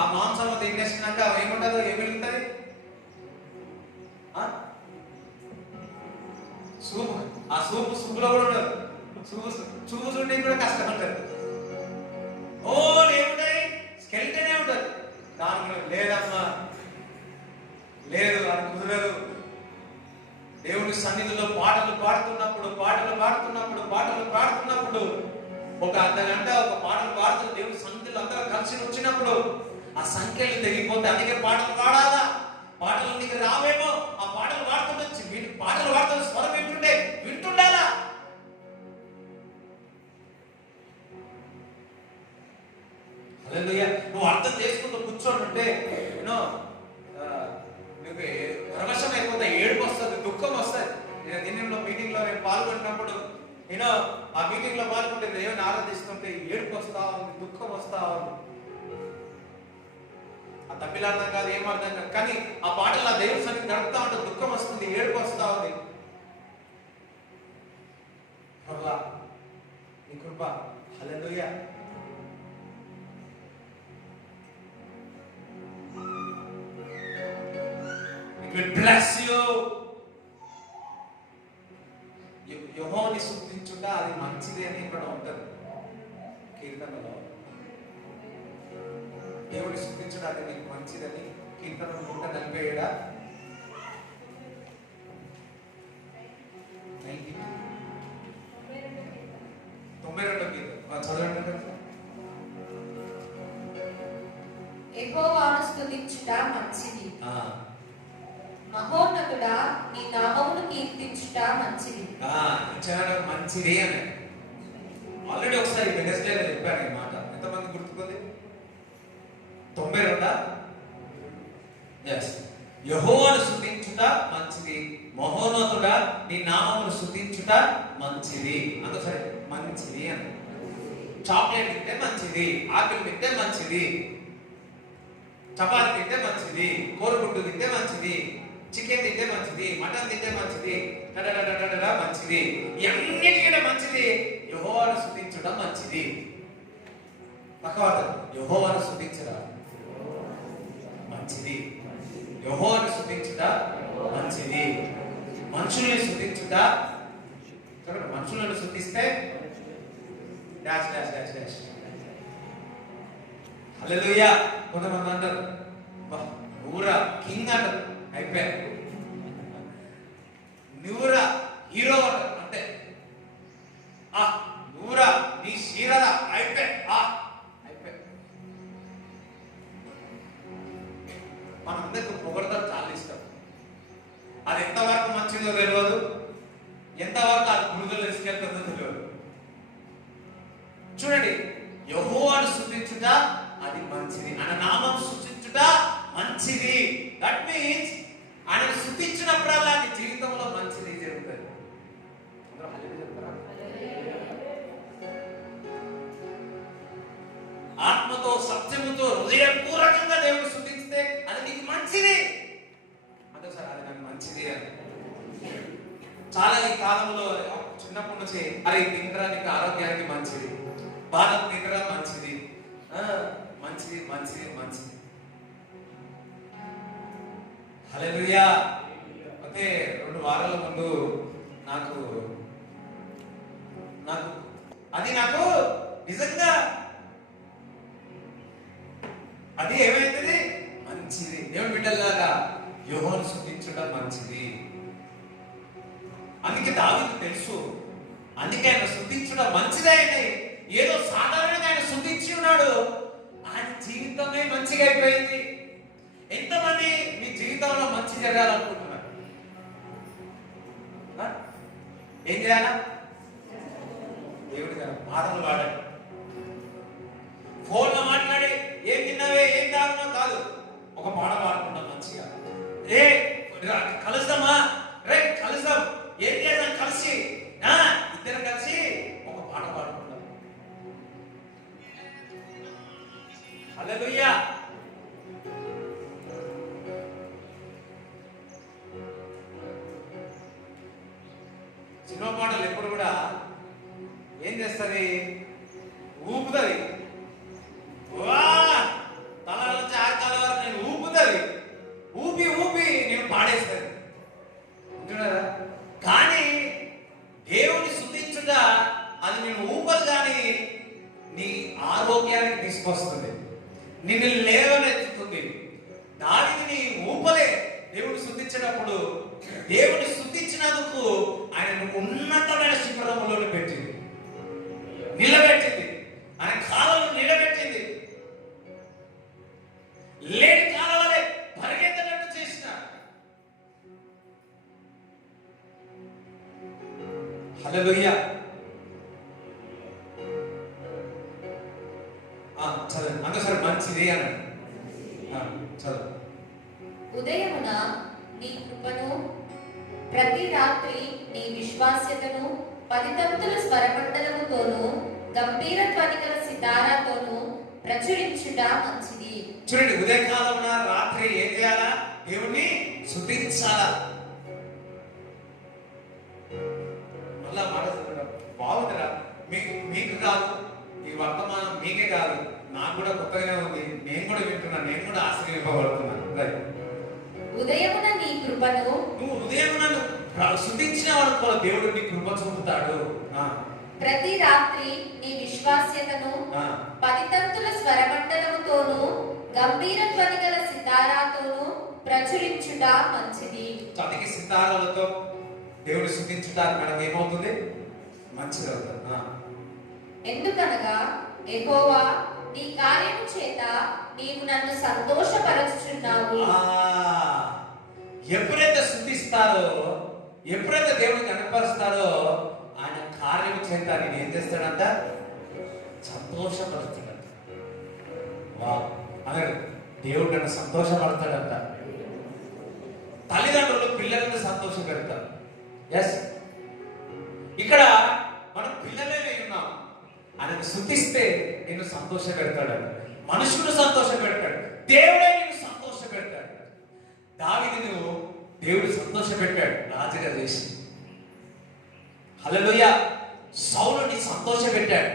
ఆ మాంసం తినేసినాక ఏముంటదో, ఏమి మిగులుతుంది? ఆ సూపులో కూడా ఉండదు. చూసుంటే కూడా కష్టం ఉంటుంది. ఓ ఏముంటాయి, స్కెల్టనే ఉంటుంది. దాని లేదమ్మా, లేదు, అది కుదరదు. దేవుని సన్నిధిలో పాటలు పాడుతున్నప్పుడు ఒక అర్ధగంట ఒక పాటలు పాడుతూ దేవుని సన్నిధిలో అందరూ కలిసి వచ్చినప్పుడు ఆ సంఖ్యలు తెగిపోతే అందుకే పాటలు పాడాలా. పాటలు నీకు రావేమో, ఆ పాటలు పాడుతున్న స్వరం వింటుండాలా. హల్లెలూయా. నువ్వు అర్థం చేసుకుంటూ కూర్చోనుంటే నీకు పరవశం అయిపోతే, ఏడుపు వస్తుంది, దుఃఖం వస్తుంది. నేను దినంలో మీటింగ్లో నేను పాల్గొన్నప్పుడు ఆ మీటింగ్ లో పాల్గొంటే దేవుని ఆరాధిస్తుంటే ఏడుపు వస్తా ఉంది, దుఃఖం వస్తా ఉంది. ఆ తమిళ అర్థం కాదు, ఏం అర్థం కాదు, కానీ ఆ పాటలు ఆ దేవుని సన్నిధి గడుపుతా ఉంటే దుఃఖం వస్తుంది, ఏడుపు వస్తా ఉంది. ప్రభువా నీ కృప, హల్లెలూయా. It will bless you. యెహోవాని స్తుతించుట అది మంచిది అని ఇక్కడ ఉంటుంది కీర్తనలో. దేవుని స్తుతించుట అది నీకు మంచిదని కీర్తన 147 కీర్తన చదవండి. యెహోవాను స్తుతించుట మంచిది, మహోన్నతుడా నీ నామమును కీర్తించుట మంచిది. మంచిది అని ఆల్రెడీ ఒకసారి వెనస్డేలో చెప్పాను ఈ మాట. ఎంతమంది గుర్తుకుంది? 92. యెహోవాను స్తుతించుట మంచిది, మహోన్నతుడా నీ నామమును స్తుతించుట మంచిది. అందుకని మంచిది అని. చాక్లెట్ తింటే మంచిది, ఆపిల్ తింటే మంచిది, చపాతి తింటే మంచిది, కోడిగుడ్డు తింటే మంచిది, చికెన్ తింటే మంచిది, మటన్ తింటే మంచిది, మంచిది. అన్నిటికంటే మంచిది యెహోవాను స్తుతించడం మంచిది. యెహోవాను స్తుతించడం మంచిది, యెహోవాను స్తుతించుట మంచిది. మనుషుల్ని స్తుతించుట, మనుషులను స్తుతిస్తే డాష్ డాష్ డాష్ డాష్. హల్లెలూయా. కొంతమంది అంటారు నువ్వురా కింగ్ అంటారు, అయిపోయారు. నువ్వురా హీరో అంటారు, అంతే. నువ్వురా నీ శీరరా, అయిపోయా. మనందరికి పొగడతారు, చాలా ఇష్టం. అది ఎంతవరకు మంచిదో తెలియదు, ఎంతవరకు అది గురుదలు తీసుకెళ్తుందో తెలియదు. చూడండి, యెహోవాను స్తుతించుట అది మంచిది, ఆయన నామం స్తుతించుట మంచిది. దట్ మీన్స్ ఆయన స్తుతించినప్పుడల్లా నీ జీవితంలో మంచిది జరుగుతుంది. ఆత్మతో సత్యముతో హృదయపూర్వకంగా దేవుని స్తుతిస్తే అది నీకు మంచిది. అంటే సార్ అది నాకు మంచిది అని చాలా ఈ కాలంలో చిన్నప్పటి నుంచి అరే తింటరా నీకు ఆరోగ్యానికి మంచిది, బాదం తింటరా మంచిది, మంచిది మంచిది మంచిది. హల్లెలూయా. అయితే 2 వారాల ముందు నాకు నిజంగా అది ఏమైతుంది మంచిది. దేవుని బిడ్డలాగా యెహోవాను స్తుతించడం మంచిది. అందుకే దావీదు తెలుసు, అందుకే ఆయన స్తుతించడం మంచిదే. ఆయన ఏదో సాధారణంగా ఆయన స్తుతించి ఉన్నాడు, ఆయన జీవితమే మంచిగా అయిపోయింది. ఎంతమంది మీ జీవితంలో మంచి జరగాలనుకుంటున్నారు? ఏం చేయాలా? దేవుడి గారు పాటలు పాడండి, ఫోన్లో మాట్లాడి ఏం తిన్నావే ఏం తాగున్నావు కాదు, ఒక పాట పాడుకుంటాం మంచిగా. కలుస్తామా, రే కలుస్తాం, ఏం చేద్దాం కలిసి, ఇద్దరం కలిసి ఒక పాట పాడుకుంటాం. హల్లెలూయా. సినిమా పాటలు ఎప్పుడు కూడా ఏం చేస్తుంది, ఊపుతుంది. తల నుంచి ఆకాల వరకు నేను ఊపుతుంది, ఊపి నేను పాడేస్తుంది. కానీ నేను ఊపదు కానీ నీ ఆరోగ్యానికి తీసుకొస్తుంది, నిన్ను లేవనెత్తుతుంది. దానిని ఊపలే దేవుడు స్తుతించినప్పుడు, దేవుని స్తుతించినందుకు ఆయనను ఉన్నతమైన శిఖరములో పెట్టింది, నిలబెట్టింది, ఆయన కాలంలో నిలబెట్టింది. లేని కాలంలో పరిగెత్తనట్టు చేసిన. హల్లెలూయా. చదువు అందుకని మంచిది అన్నాడు. చదువు. ఉదయమున నీ కృపను, ప్రతి రాత్రి నీ విశ్వాస్యతను 10 తంతుల స్వరమండలముతోను గంభీర ధ్వనిగల సితారాతోను ప్రచురించుట మంచిది. చూడండి, ఉదయకాలమున రాత్రి ఏం చేయాలా? దేవుణ్ణి స్తుతించాలా. మళ్ళా మాట బాగుందిరా. మీకు కాదు, ఈ వర్తమానం మీకే కాదు, నాకు కూడా కొత్తగానే ఉంది. నేను కూడా వింటున్నాను, నేను కూడా ఆశ్రయింపబడుతున్నాను. ఉదయమున నీ కృపను, నువ్వు ఉదయమున స్తుతించిన వాడు దేవుడు నీ కృప చూపుతాడు. ప్రతి రాత్రి నీ విశ్వాస్యతను 10 తంతుల స్వరమండలముతోను గంభీర ధ్వనిగల సితారాతోను ప్రచురించుట మంచిది. చదికి సితారాలతో దేవుడు స్తుతించడానికి మనకి ఏమవుతుంది? మంచిది అవుతుంది. ఎందుకనగా యెహోవా నీ కార్యము చేత నీవు నన్ను సంతోషపరచుచున్నావు. ఎప్పుడైతే స్తుతిస్తారో, ఎప్పుడైతే దేవుడిని కనపరుస్తారో, ఆయన కార్యము చేత నేను ఏం చేస్తాడంట? సంతోషపరుస్తాడంట. అన్నాడు, దేవుడు నన్ను సంతోషపడతాడంట. తల్లిదండ్రులు పిల్లలను సంతోష పెడతారు. ఎస్, ఇక్కడ మనం పిల్లలే ఉన్నాం. ఆయనకు స్తుతిస్తే నిన్ను సంతోష పెడతాడు. మనుషులు సంతోష పెడతాడు, దేవుడే నిన్ను సంతోష పెడతాడు. దావీదును దేవుడు సంతోష పెట్టాడు, రాజుగా చేసి. హల్లెలూయా. సౌలుని సంతోష పెట్టాడు.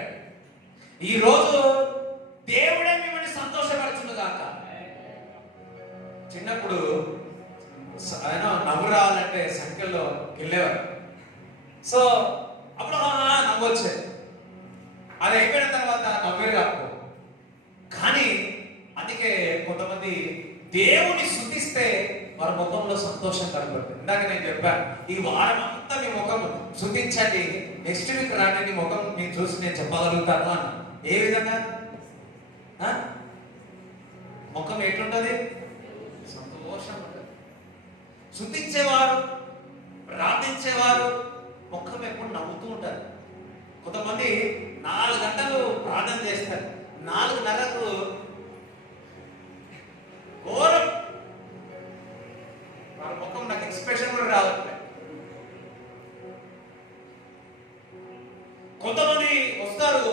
ఈ రోజు దేవుడే మిమ్మల్ని సంతోషపడుతుంది కాక. చిన్నప్పుడు ఆయన నవ్వు రావాలంటే సంఖ్యలో వెళ్ళేవారు. సో అప్పుడు నవ్వు వచ్చేది. అది అయిపోయిన తర్వాత నవ్వేరు కాకు. కానీ అందుకే కొంతమంది దేవుని స్తుతిస్తే వారి ముఖంలో సంతోషం కనబడుతుంది. ఇందాక నేను చెప్పాను, ఈ వారం అంతా మీ ముఖం స్తుతించండి, నెక్స్ట్ వీక్ రాండి, నీ ముఖం నేను చూసి నేను చెప్పగలుగుతాను అన్న. ఏ విధంగా? ముఖం ఎట్లుంటది? సంతోషం ఉంటుంది. స్తుతించేవారు, ప్రార్థించేవారు ముఖం ఎప్పుడు నవ్వుతూ ఉంటారు. కొంతమంది 4 గంటలు ప్రార్థన చేస్తారు, 4:30కు ఘోరం, వాళ్ళ ముఖం నాకు ఎక్స్ప్రెషన్ కూడా రావట్లేదు. కొంతమంది వస్తారు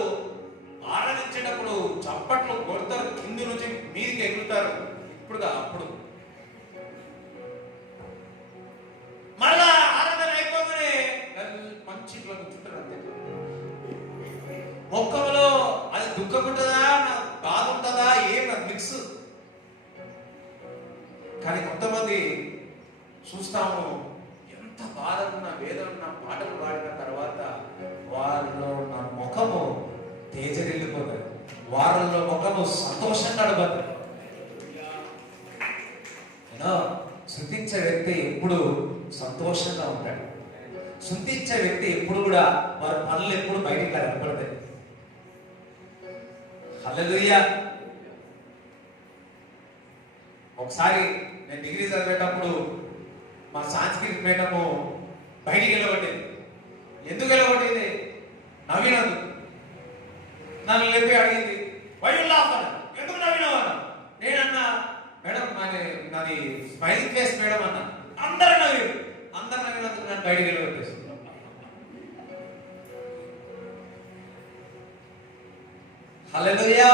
ఆరాధించేటప్పుడు చప్పట్లు కొడతారు, కింది నుంచి మీదికి ఎగురుతారు. ఇప్పుడుగా అప్పుడు మళ్ళా ఆరాధన అయిపోగానే మంచి ఇట్లా కూర్చుంటారు. అంతే. ముఖంలో అది దుఃఖం ఉంటుందా, బాధ ఉంటుందా, ఏం మిక్స్. కానీ కొంతమంది చూస్తాము, ఎంత బాధ ఉన్న, వేదన ఉన్న పాటలు పాడిన తర్వాత వారిలో నా ముఖము తేజరిల్లిపోతుంది, వారిలో ముఖము సంతోషంగా నడబడుతుంది. స్తుతించే వ్యక్తి ఎప్పుడు సంతోషంగా ఉంటాడు. స్తుతించే వ్యక్తి ఎప్పుడు కూడా వారి పనులు ఎప్పుడు బయటికి కనపడతాయి. హల్లెలూయా. ఒకసారి నేను డిగ్రీ చదివేటప్పుడు మా సాంస్కృతిక మేడము బయటికి వెళ్ళబట్టింది. ఎందుకు వెళ్ళబట్టింది? నవ్వినందుకు. నన్ను లేపి అడిగింది, వై యు లాఫ్ అన్న, ఎందుకు నవ్వినావు అన్న. నేనన్నా, మేడం నాది స్మైలింగ్ ఫేస్ మేడం అన్న. అందరూ నవ్వినందుకు నన్ను బయటికి వెళ్ళబట్టేసి. హల్లెలూయా.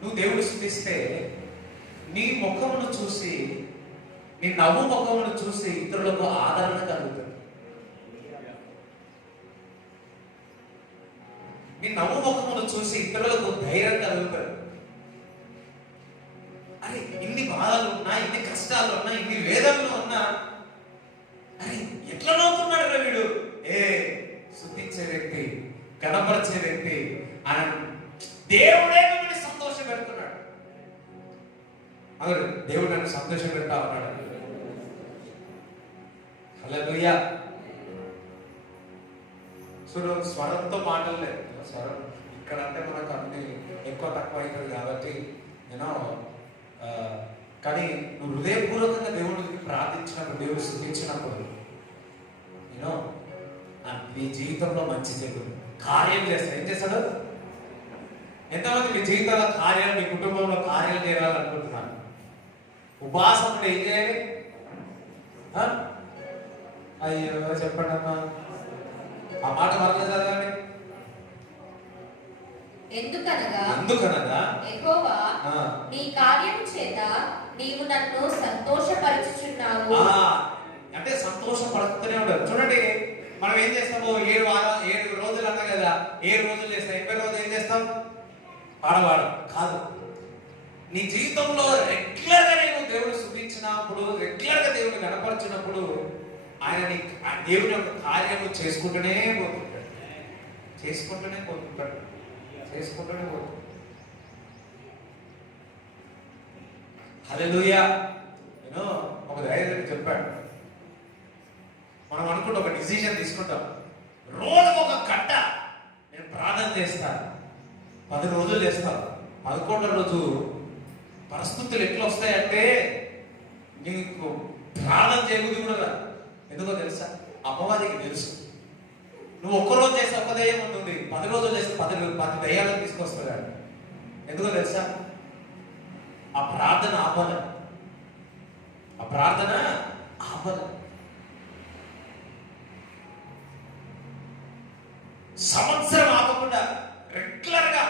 నువ్వు దేవుడు స్తుతిస్తే నీ ముఖమును చూసి, నీ నవ్వు ముఖమును చూసి ఇతరులకు ఆదరణ కలుగుతుంది. నీ నవ్వు ముఖమును చూసి ఇతరులకు ధైర్యం కలుగుతుంది. అరే, ఇన్ని బాధలు ఉన్నా, ఇన్ని కష్టాలు ఉన్నా, ఇన్ని వేదనలు ఉన్నా, అరే ఎట్లా నవ్వుతున్నాడు రా వీడు దేవుడే మిమ్మల్ని సంతోష పెడుతున్నాడు. అవును, దేవుడు నన్ను సంతోష పెడతా ఉన్నాడు. హల్లెలూయా. చూడు, స్వరంతో మాటలు లేదు. స్వరం ఇక్కడ అంటే మనకు అన్ని ఎక్కువ తక్కువ అవుతుంది కాబట్టి నేను కానీ నువ్వు హృదయపూర్వకంగా దేవుడికి ప్రార్థించినప్పుడు, దేవుడు స్తుతించినప్పుడు నేను నీ జీవితంలో మంచి జరుగుతుంది. కార్యం చేస్తాడు. ఏం చేస్తాడు? ఎంతమంది మీ జీవితంలో కార్యాలు, మీ కుటుంబంలో కార్యాలు చేయాలనుకుంటున్నాను? ఉపవాసం ఏం చేయాలి? అయ్యో చెప్పండి అమ్మా, ఆ మాట మరలా చదవండి. ఎందుకనగా యెహోవా నీ కార్యము చేత నీవు నన్ను సంతోషపరచుచున్నావు. అంటే సంతోషపడుతూనే ఉంటారు. చూడండి, మనం ఏం చేస్తాము? 7 రోజులు అన్నా కదా, 7 రోజులు చేస్తాం. 80 రోజులు ఏం చేస్తాం? పాడవాడం కాదు. నీ జీవితంలో రెగ్యులర్ గా నేను దేవుడు స్తుతించినప్పుడు, రెగ్యులర్ గా దేవుడిని కనపరిచినప్పుడు ఆయన దేవుని యొక్క కార్యము చేసుకుంటూనే పోతుంటాడు. చేసుకుంటూనే పోతుంటాడు. హల్లెలూయా. నేను ఒక ధైర్యాన్ని చెప్పాడు. మనం అనుకుంటే ఒక డిసిజన్ తీసుకుంటాం, రోజుకు ఒక గంట నేను ప్రార్థన చేస్తాను, 10 రోజులు చేస్తాను. 11వ రోజు పరిస్థితులు ఎట్లా వస్తాయంటే నీకు ప్రార్థన చేయబుద్ధి కూడా రాదు. ఎందుకో తెలుసా? అమ్మవారికి తెలుసు. నువ్వు ఒక్కరోజు చేస్తే ఒక్క దయ్యం ఉంటుంది, 10 రోజులు చేస్తే 10 దయ్యాలను తీసుకొస్తాడు. ఎందుకో తెలుసా? ఆ ప్రార్థన ఆపద. సంవత్సరం ఆపకుండా రెగ్యులర్ గా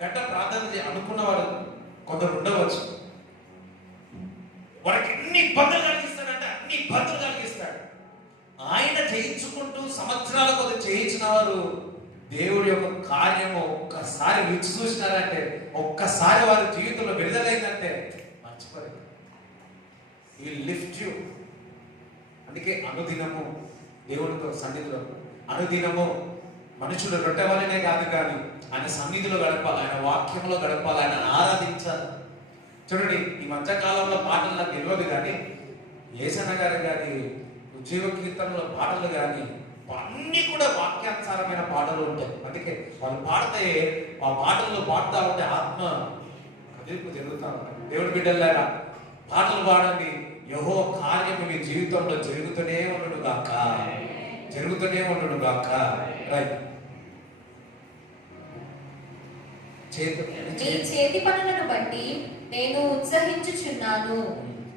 గంట ప్రార్థన అనుకున్నవాడు కొందరు ఉండవచ్చు. వారికి ఎన్ని ఇబ్బందులు కలిగిస్తాడంటే అన్ని ఇబ్బందులు కలిగిస్తాడు. ఆయన చేయించుకుంటూ సంవత్సరాల కొద్ది చేయించిన వారు దేవుడి యొక్క కార్యము ఒక్కసారి రుచి చూసినారంటే, ఒక్కసారి వారి జీవితంలో విడుదలైందంటే మర్చిపోలేదు. ఈ లిఫ్ట్ యూ. అందుకే అనుదినము దేవుడితో సన్నిధిలో, అనుదినము మనుషులు రొట్టె వల్లనే కాదు కానీ ఆయన సన్నిధిలో గడపాలి, ఆయన వాక్యంలో గడపాలి, ఆయన ఆరాధించాలి. చూడండి, ఈ మధ్యకాలంలో పాటలు నాకు తెలియదు కానీ యేసన్న గారు కానీ ఉద్యోగ కీర్తనలో పాటలు కానీ అన్ని కూడా వాక్యానుసారమైన పాటలు ఉంటాయి. అందుకే వాళ్ళు పాడితే ఆ పాటల్లో పాడుతూ ఉంటే ఆత్మ కదిలింపు జరుగుతూ ఉంటాయి. దేవుడి బిడ్డలారా, పాటలు పాడండి. యెహోవా కార్యము మీ జీవితంలో జరుగుతూనే ఉండును గాక. రైట్. నీ చేతి పనులను బట్టి నేను ఉత్సహించుచున్నాను.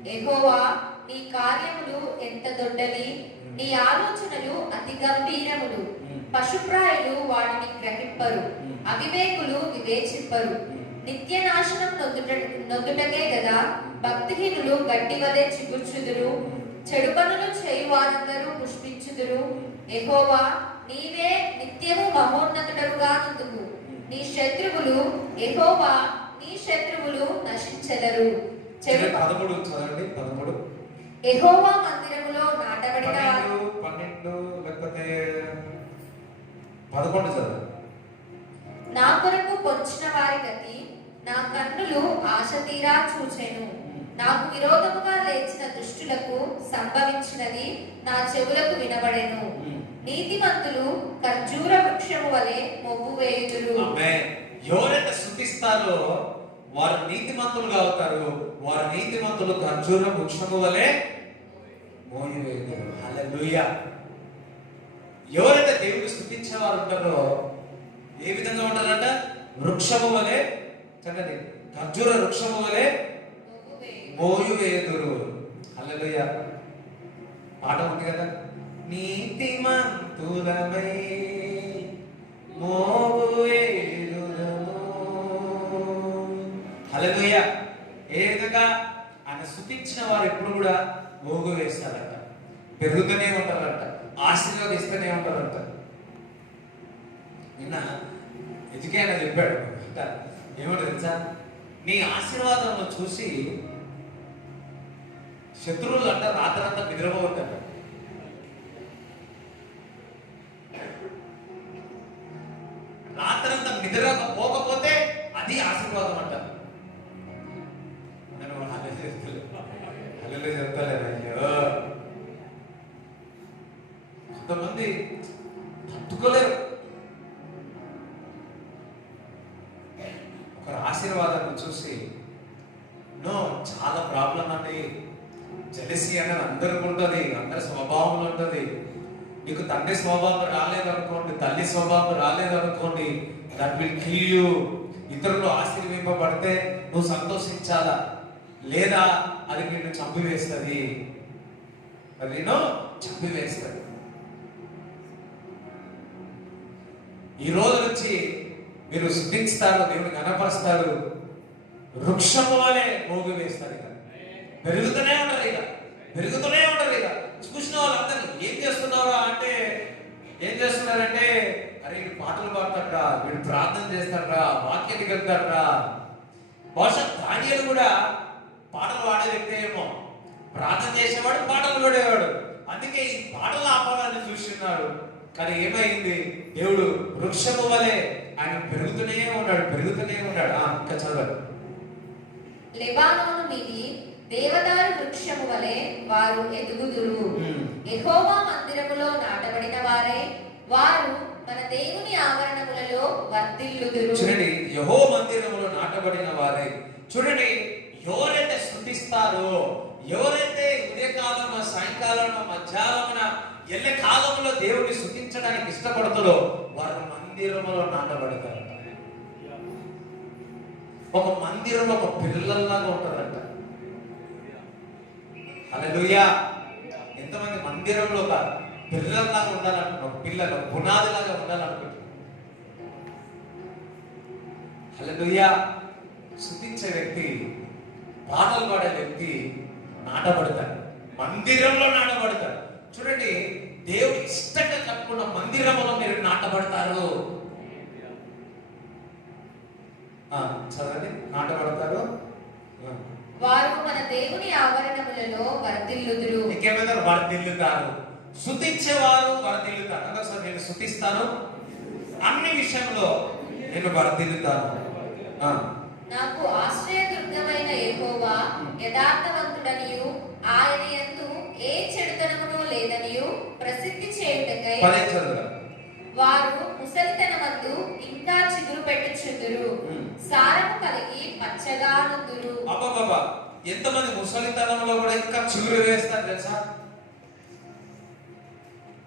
యెహోవా నీ కార్యములు ఎంత దొడ్డవి, నీ ఆలోచనలు అతి గంభీరములు. పశుప్రాయులు వాటిని గ్రహింపరు, అవివేకులు వివేచింపరు. నిత్య నాశనం నొద్దుటకే గదా భక్తిహీనులు గడ్డి వలె చిగుర్చుదురు. చెడు పనులు చేయు వారందరూ పుష్పించుదురు. యెహోవా నీవే నిత్యము మహోన్నతుడవుగా నుందువు. నీ శత్రువులు యెహోవా నీ శత్రువులు నశించెదరు. చెడు 13 చదవండి. 13 యెహోవా మందిరములో నాటబడిన 12 లేకపోతే 11 చదవండి. నా కొరకు పొంచిన వారి గతి నా కన్నులు ఆశ తీరా చూచెను. నాకు విరోధముగా లేచిన దుష్టులకు సంభవించినది నా చెవులకు వినబడెను. నీతిమంతులు ఖర్జూర వృక్షము వలె మొగ్గు వేయుదురు. ఎవరైతే స్తుతిస్తారో వారు నీతిమంతులుగా అవుతారు. వారు నీతిమంతులు ఖర్జూర వృక్షము వలె మోయివేయుదురు. హల్లెలూయా. ఎవరైతే దేవుని స్తుతించే వారు ఉంటారో ఏ విధంగా ఉంటారంట? వృక్షము వలె, చక్కటి ఖర్జూర వృక్షము వలె మోయువేయుదురు. హల్లెలూయా. పాట ఉంది కదా, నీతిమంతులమై మోయువేయుదురు. హల్లెలూయా. ఏ విధంగా ఆయన స్తుతించిన వారు ఎప్పుడు కూడా మోగు వేస్తారంట, పెరుగుతూనే ఉంటారంట, ఆశీర్వాదిస్తూనే ఉంటారంట. నిన్న ఎజుకేనా చెప్పాడు, ఏమంటే తెలుసా, నీ ఆశీర్వాదంలో చూసి శత్రువులు అంట రాత్రంతా నిద్రపోతారు. రాత్రంతా నిద్రపోకపోతే కొంతమంది తట్టుకోలేరు. ఒక ఆశీర్వాదాన్ని చూసి నో చాలా ప్రాబ్లం అండి, జెలసీ అనేది అందరికి ఉంటుంది, అందరి స్వభావంలో ఉంటుంది. నీకు తండ్రి స్వభావం రాలేదనుకోండి, తల్లి స్వభావం రాలేదనుకోండి, దట్ విల్ కిల్ యూ. ఇతరులు ఆశీర్వింపబడితే నువ్వు సంతోషించాలా, లేదా అది నిన్ను చంపివేస్తుంది, అది నేను చంపివేస్తుంది. ఈ రోజు నుంచి మీరు స్థుతిస్తారు, దేవుని కనపరుస్తారు, వృక్షము వలె మోగు వేస్తారు. ఇక పెరుగుతూనే ఉంటారు, ఇక పెరుగుతూనే ఉంటారు. ఇక చూసిన వాళ్ళందరూ ఏం చేస్తున్నారా అంటే, ఏం చేస్తున్నారంటే, అరే వీడు పాటలు పాడతాడ్రా, వీడు ప్రార్థన చేస్తాడ్రా, వాక్యానికి వెళ్తాడ్రా. బహుశా దానియేలు కూడా పాటలు పాడే వ్యక్తి ఏమో, ప్రార్థన చేసేవాడు, పాటలు పాడేవాడు. అందుకే ఈ పాటలు ఆపాలని చూస్తున్నాడు. కానీ ఏమైంది, దేవుడు వృక్షము వలె ఆయన పెరుగుతూనే ఉన్నాడు, పెరుగుతూనే ఉన్నాడు. ఇంకా చదవండి. లెబానోను మిగి దేవదారు వృక్షము వలె వారు ఎదుగుదురు. యెహోవా మందిరములో నాటబడిన వారే వారు మన దేవుని ఆవరణములలో వర్ధిల్లుదురు. చూడండి, యెహోవా మందిరములో నాటబడిన వారే. చూడండి, ఎవరైతే స్తుతిస్తారో, ఎవరైతే ఉదయకాలం, సాయంకాలం, మధ్యాహ్నమున, ఎల్ల కాలంలో దేవుని స్తుతించడానికి ఇష్టపడతారో వారు మందిరములో నాటబడతారు. ఒక మందిరంలో ఒక పిల్లల్లాగా ఉంటారంట. హల్లెలూయా. ఎంతమంది మందిరంలో ఒక పిల్లల్లాగా ఉండాలనుకుంటున్నారు, ఒక పిల్లలు పునాదిలాగా ఉండాలనుకుంటున్నారు. హల్లెలూయా. స్తుతించే వ్యక్తి, పాటలు పాడే వ్యక్తి నాటబడతాడు, మందిరంలో నాటబడతాడు. చూడండి, దేవుడు ఇష్టంగా కట్టుకున్న మందిరంలో మీరు నాటబడతారు. చదవండి, నాటబడతారు. వారు మన దేవుని ఆవరణములలో వర్ధిల్లుదురు. ఇంకేమైనా వర్ధిల్లుతారు. స్తుతించేవారు వర్ధిల్లుతారు. అందుకోసం నేను స్తుతిస్తాను, అన్ని విషయంలో నేను వర్ధిల్లుతాను. నాకు ఆశ్రయదుర్గమైన యెహోవా యథార్థవంతుడనియు ఆయన యందు ఏ చెడుతనమును లేదనియు ప్రసిద్ధి చేయుటకై వారు ముసలితనమందు ఇంకా చిగురు పెట్టుచుందురు, సారము కలిగి పచ్చగా నుందురు. అబ్బబ్బబ్బా, ఎంతమంది ముసలితనంలో కూడా ఇంకా చిగురు వేస్తారు తెలుసా?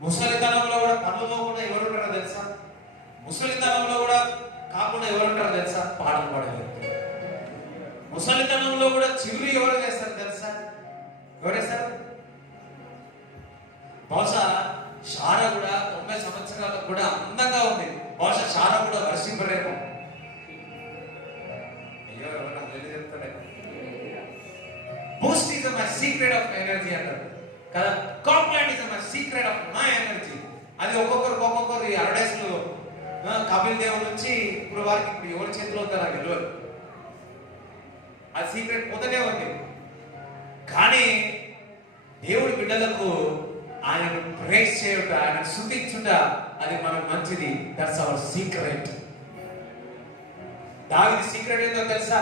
ముసలితనంలో కూడా పనులు పోకుండా ఎవరుంటారో తెలుసా? ముసలితనంలో కూడా కాకుండా ఎవరుంటారో తెలుసా? పాటలు పాడలేదు. ముసలితనంలో కూడా చిగురు ఎవరు వేస్తారు తెలుసా? ఎవరేస్తారు? బహుశా శారా కూడా 90 సంవత్సరాలకు కూడా అందంగా ఉంది. బహుశా శారా కూడా వర్షింపలేము. అయ్యో, ఎవరన్నా చెప్తాడే. Boost is my secret of energy అంటారు కదా. Complan is my secret of my energy. అది ఒక్కొక్కరు ఈ అరడేసులు కపిల్ దేవ్ నుంచి ఇప్పుడు వారికి ఇప్పుడు ఎవరి చేతిలో ఉందో నాకు తెలియదు. ఆ సీక్రెట్ మొదటే ఉంది. కానీ దేవుడి బిడ్డలకు ఆయన ప్రేస్ చేయుట, ఆయన స్తుతించుట, అది మనకు మంచిది. That's our secret. దావీదు సీక్రెట్ ఏంటో తెలుసా?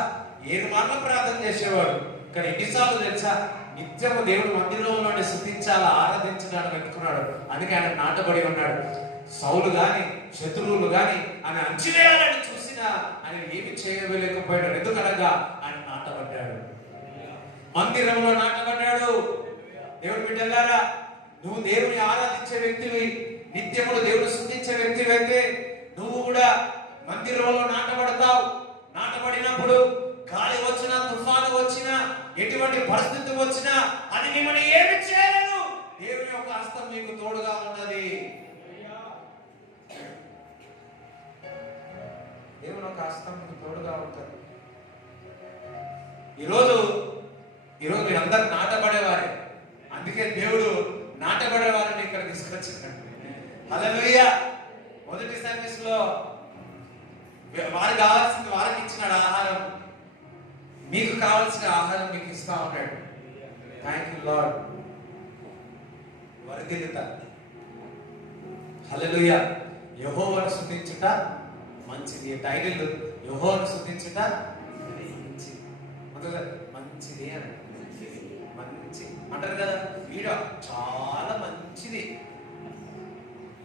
7 మార్లు ప్రార్థన చేసేవాడు. కానీ ఎన్నిసార్లు తెలుసా? నిత్యము దేవుడు మందిరంలోనే స్తుతించాలా, ఆరాధించడానికి పెట్టుకున్నాడు. అందుకే ఆయన నాటబడి ఉన్నాడు. సౌలు గాని, శత్రువులు గాని ఆయన అంచివేయాలని చూసినా ఆయన ఏమి చేయలేకపోయాడు. ఎందుకనగా ఆయన నాటబడ్డాడు, మందిరంలో నాటబడ్డాడు. దేవుడి బిడ్డలారా, నువ్వు దేవుని ఆరాధించే వ్యక్తివి, నిత్యములు దేవుడు స్తుతించే వ్యక్తివి అయితే నువ్వు కూడా మందిరంలో నాటబడతావు. నాటబడినప్పుడు గాలి వచ్చినా, తుఫాను వచ్చినా, ఎటువంటి పరిస్థితి వచ్చినా అది మిమ్మల్ని ఏమి చేయలేదు. దేవుని యొక్క హస్తం మీకు తోడుగా ఉన్నది. దేవుని యొక్క హస్తం మీకు తోడుగా ఉంటుంది. ఈరోజు మీరందరూ నాటబడేవారే. అందుకే దేవుడు నాటబడేవారిని ఇక్కడ తీసుకొచ్చాడు. హల్లెలూయా. మొదటి సర్వీస్ లో వారికి కావాల్సింది వారికి ఇచ్చినాడు ఆహారం, మీకు కావాల్సిన ఆహారం మీకు ఇస్తా ఉన్నాడు. Thank you Lord. వర్ధిల్లుతా. హల్లెలూయా. యెహోవాను స్తుతించుట మంచిది. టైటిల్ యెహోవాను స్తుతించుట మంచిది. మంచిది అని మంచి అంటారు కదా. వీడియో చాలా మంచిది.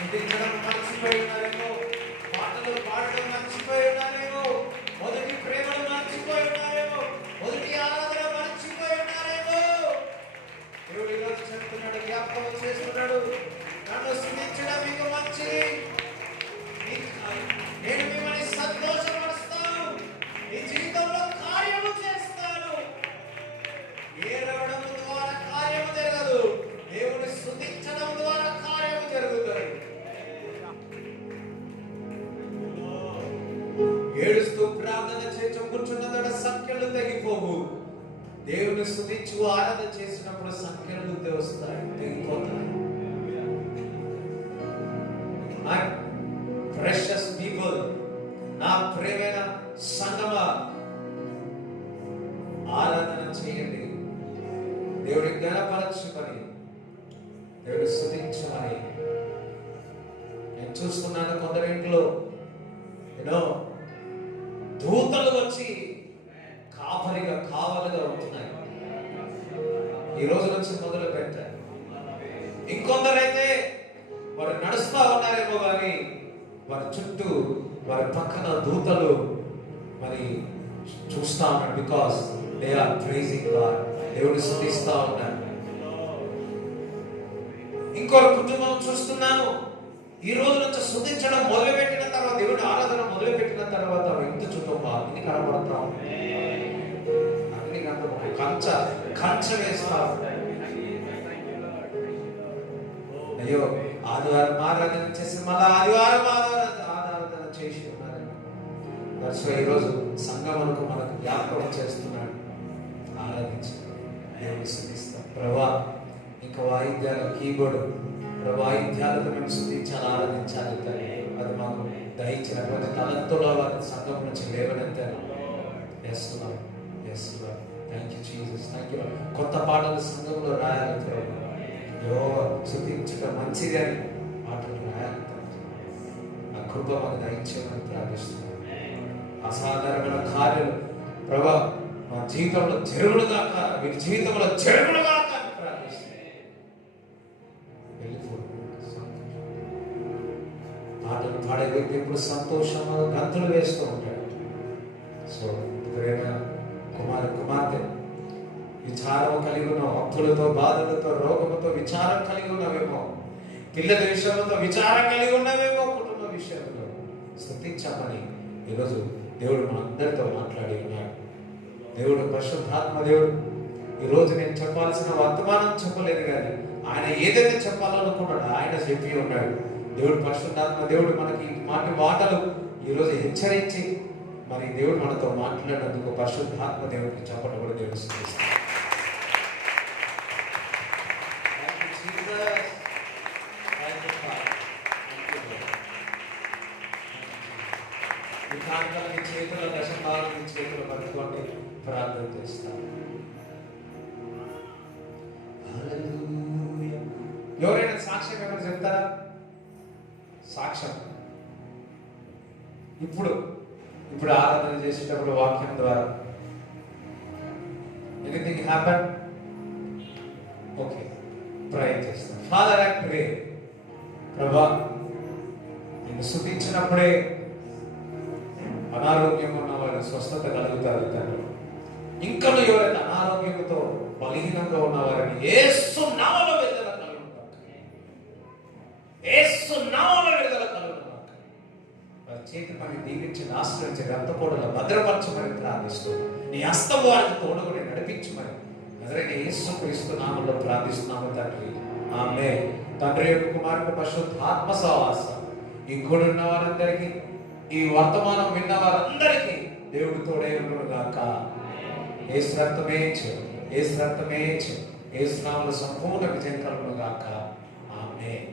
స్తుతించడం మర్చిపోయి ఉన్నారేమో, పాటలు పాడడం మర్చిపోయి ఉన్నారేమో, మొదటి ప్రేమను మర్చిపోయి ఉన్నారేమో, మొదటి ఆరాధన మర్చిపోయి ఉన్నారేమో. దేవుడు ఈరోజు చెప్తున్నాడు, జ్ఞాపకం చేస్తున్నాడు, నన్ను స్తుతించడం మీకు మంచిది, నేను మిమ్మల్ని సంతోషపరుస్తాను, మీ జీవితంలో కార్యము చేస్తాను. ఏడవడం ద్వారా కార్యము జరగదు, దేవుని స్తుతించడం ద్వారా కార్యము జరుగుతుంది. ఏడుస్తూ ప్రార్థన చేసి కూర్చున్నదట సంఖ్యలు తెగిపోవు. దేవుని స్తుతించు ఆరాధన చేసినప్పుడు సంఖ్యలు వస్తాయి, తెగిపోతాయి. ప్రెషస్ పీపుల్, నా ప్రియమైన సంగమా, ఆరాధన చేయండి, దేవుడి ఘనపరచుకొని, దేవుడి స్తుతించమని. నేను చూస్తున్నాను కొందరి ఇంట్లో దూతలు వచ్చి కావలిగా ఉంటున్నాయి. ఈ రోజు నుంచి మొదలు పెట్టారు. ఇంకొందరైతే వారు నడుస్తా ఉన్నారేమో కానీ వారి చుట్టూ వారి పక్కన దూతలు మరి చూస్తా ఉన్నారు. Because they are praising God, దేవుడు స్తుతిస్తా ఉన్నారు. ఇంకొక కుటుంబం చూస్తున్నాను, ఈ రోజు నుంచి స్తుతించడం మొదలుపెట్టిన తర్వాత, దేవుడి ఆరాధన మొదలుపెట్టిన తర్వాత వ్యక్తి చుట్టూ అగ్ని కనబడతా అగ్ని కంచె వేస్తా. అయ్యో, ఆదివారం ఆరాధన చేసి మళ్ళా ఆదివారం ఆరాధన చేసి ఉన్నారు. ఈరోజు సంగమునకు మనకు జ్ఞాపకం చేస్తున్నాడు, ఆరాధించి దేవుని స్తుతిస్తాం. ప్రభా, ఇంకా వాయిద్యాలు, కీబోర్డు వాయిద్యాలతో మేము స్తుతించాలి, ఆరాధించాలి. అది మాకు దయించినటువంటి తలంతులో వారి సంఘం నుంచి లేవనెత్తారు. చేస్తున్నాం. Thank you Jesus, thank you. కొత్త పాటలు సంఘంలో రాయాలి ప్రభు. స్తుతించడం మంచిది అని పాటలు రాయాలి. ఆ కృప మాకు దయించమని ప్రార్థిస్తున్నాం. అసాధారణ కార్యాలు ప్రభా మా జీవితంలో జరుగుడుగాక, వీరి జీవితంలో జరుగుడుగాక అని ప్రార్థిస్తున్నాం. పాటలు పాడే వ్యక్తి ఎప్పుడు సంతోషంగా గంతులు వేస్తూ ఉంటాడు. సో ప్రేమ కుమార్తె విచారం కలిగి ఉన్నావు, అప్పులతో, బాధలతో, రోగముతో విచారం కలిగి ఉన్నావేమో, పిల్లల విషయంలో విచారం కలిగి ఉన్నావేమో, కుటుంబ విషయంలో స్తుతించామని ఈరోజు దేవుడు మనందరితో మాట్లాడి ఉన్నాడు. దేవుడు పరిశుద్ధాత్మ దేవుడు ఈరోజు నేను చెప్పాల్సిన వర్తమానం చెప్పలేదు, కానీ ఆయన ఏదైతే చెప్పాలనుకున్నాడో ఆయన చెప్పి ఉన్నాడు. దేవుడు పరిశుద్ధాత్మ దేవుడు మనకి మాటలు ఈరోజు హెచ్చరించి మరి దేవుడు మనతో మాట్లాడినందుకు పరిశుద్ధాత్మ దేవుడికి చెప్పడం కూడా దేవుడు స్తుతిస్తాడు. ఈ కాంతాన్ని చేతుల దశభాగం చేతులు పట్టుకోండి, ప్రార్థన చేస్తాను. ఎవరైనా సాక్ష్యం ఏమైనా చెప్తారా? సాక్ష్యం ఇప్పుడు ఆరాధన చేసేటప్పుడు వాక్యం ద్వారా ఎనీథింగ్ హ్యాపెన్? ఓకే, ప్రేయర్ చేస్తాం. ఫాదర్, ఐ ప్రే, ప్రభా నిన్ను స్తుతించినప్పుడే అనారోగ్యం ఉన్న వారికి స్వస్థత కలుగుతారు తండ్రి. ఇంకా ఎవరైతే అనారోగ్యంతో బలహీనంగా ఉన్న వారిని యేసు నామములో విడుదల కలుగుతారు, యేసు నామములో విడుదల కలుగుతారు. వారి చేతి పని దీవించి ఆశ్రయించి రక్తపోటుల భద్రపరచమని ప్రార్థిస్తూ నీ హస్తం వారికి తోడుగుని నడిపించమని నజరేయుడైన యేసుక్రీస్తు నామములో ప్రార్థిస్తున్నాము తండ్రి, ఆమేన్. తండ్రి యొక్క కుమారుడు పరిశుద్ధాత్మ సహవాసం ఈ కూడి ఉన్న వారందరికీ, ఈ వర్తమానం విన్న వారందరికీ దేవుడు తోడై ఉండును గాక. యేసు రక్తమే యేసు నామములో సంపూర్ణ విజయం కలుగును గాక. ఆమేన్.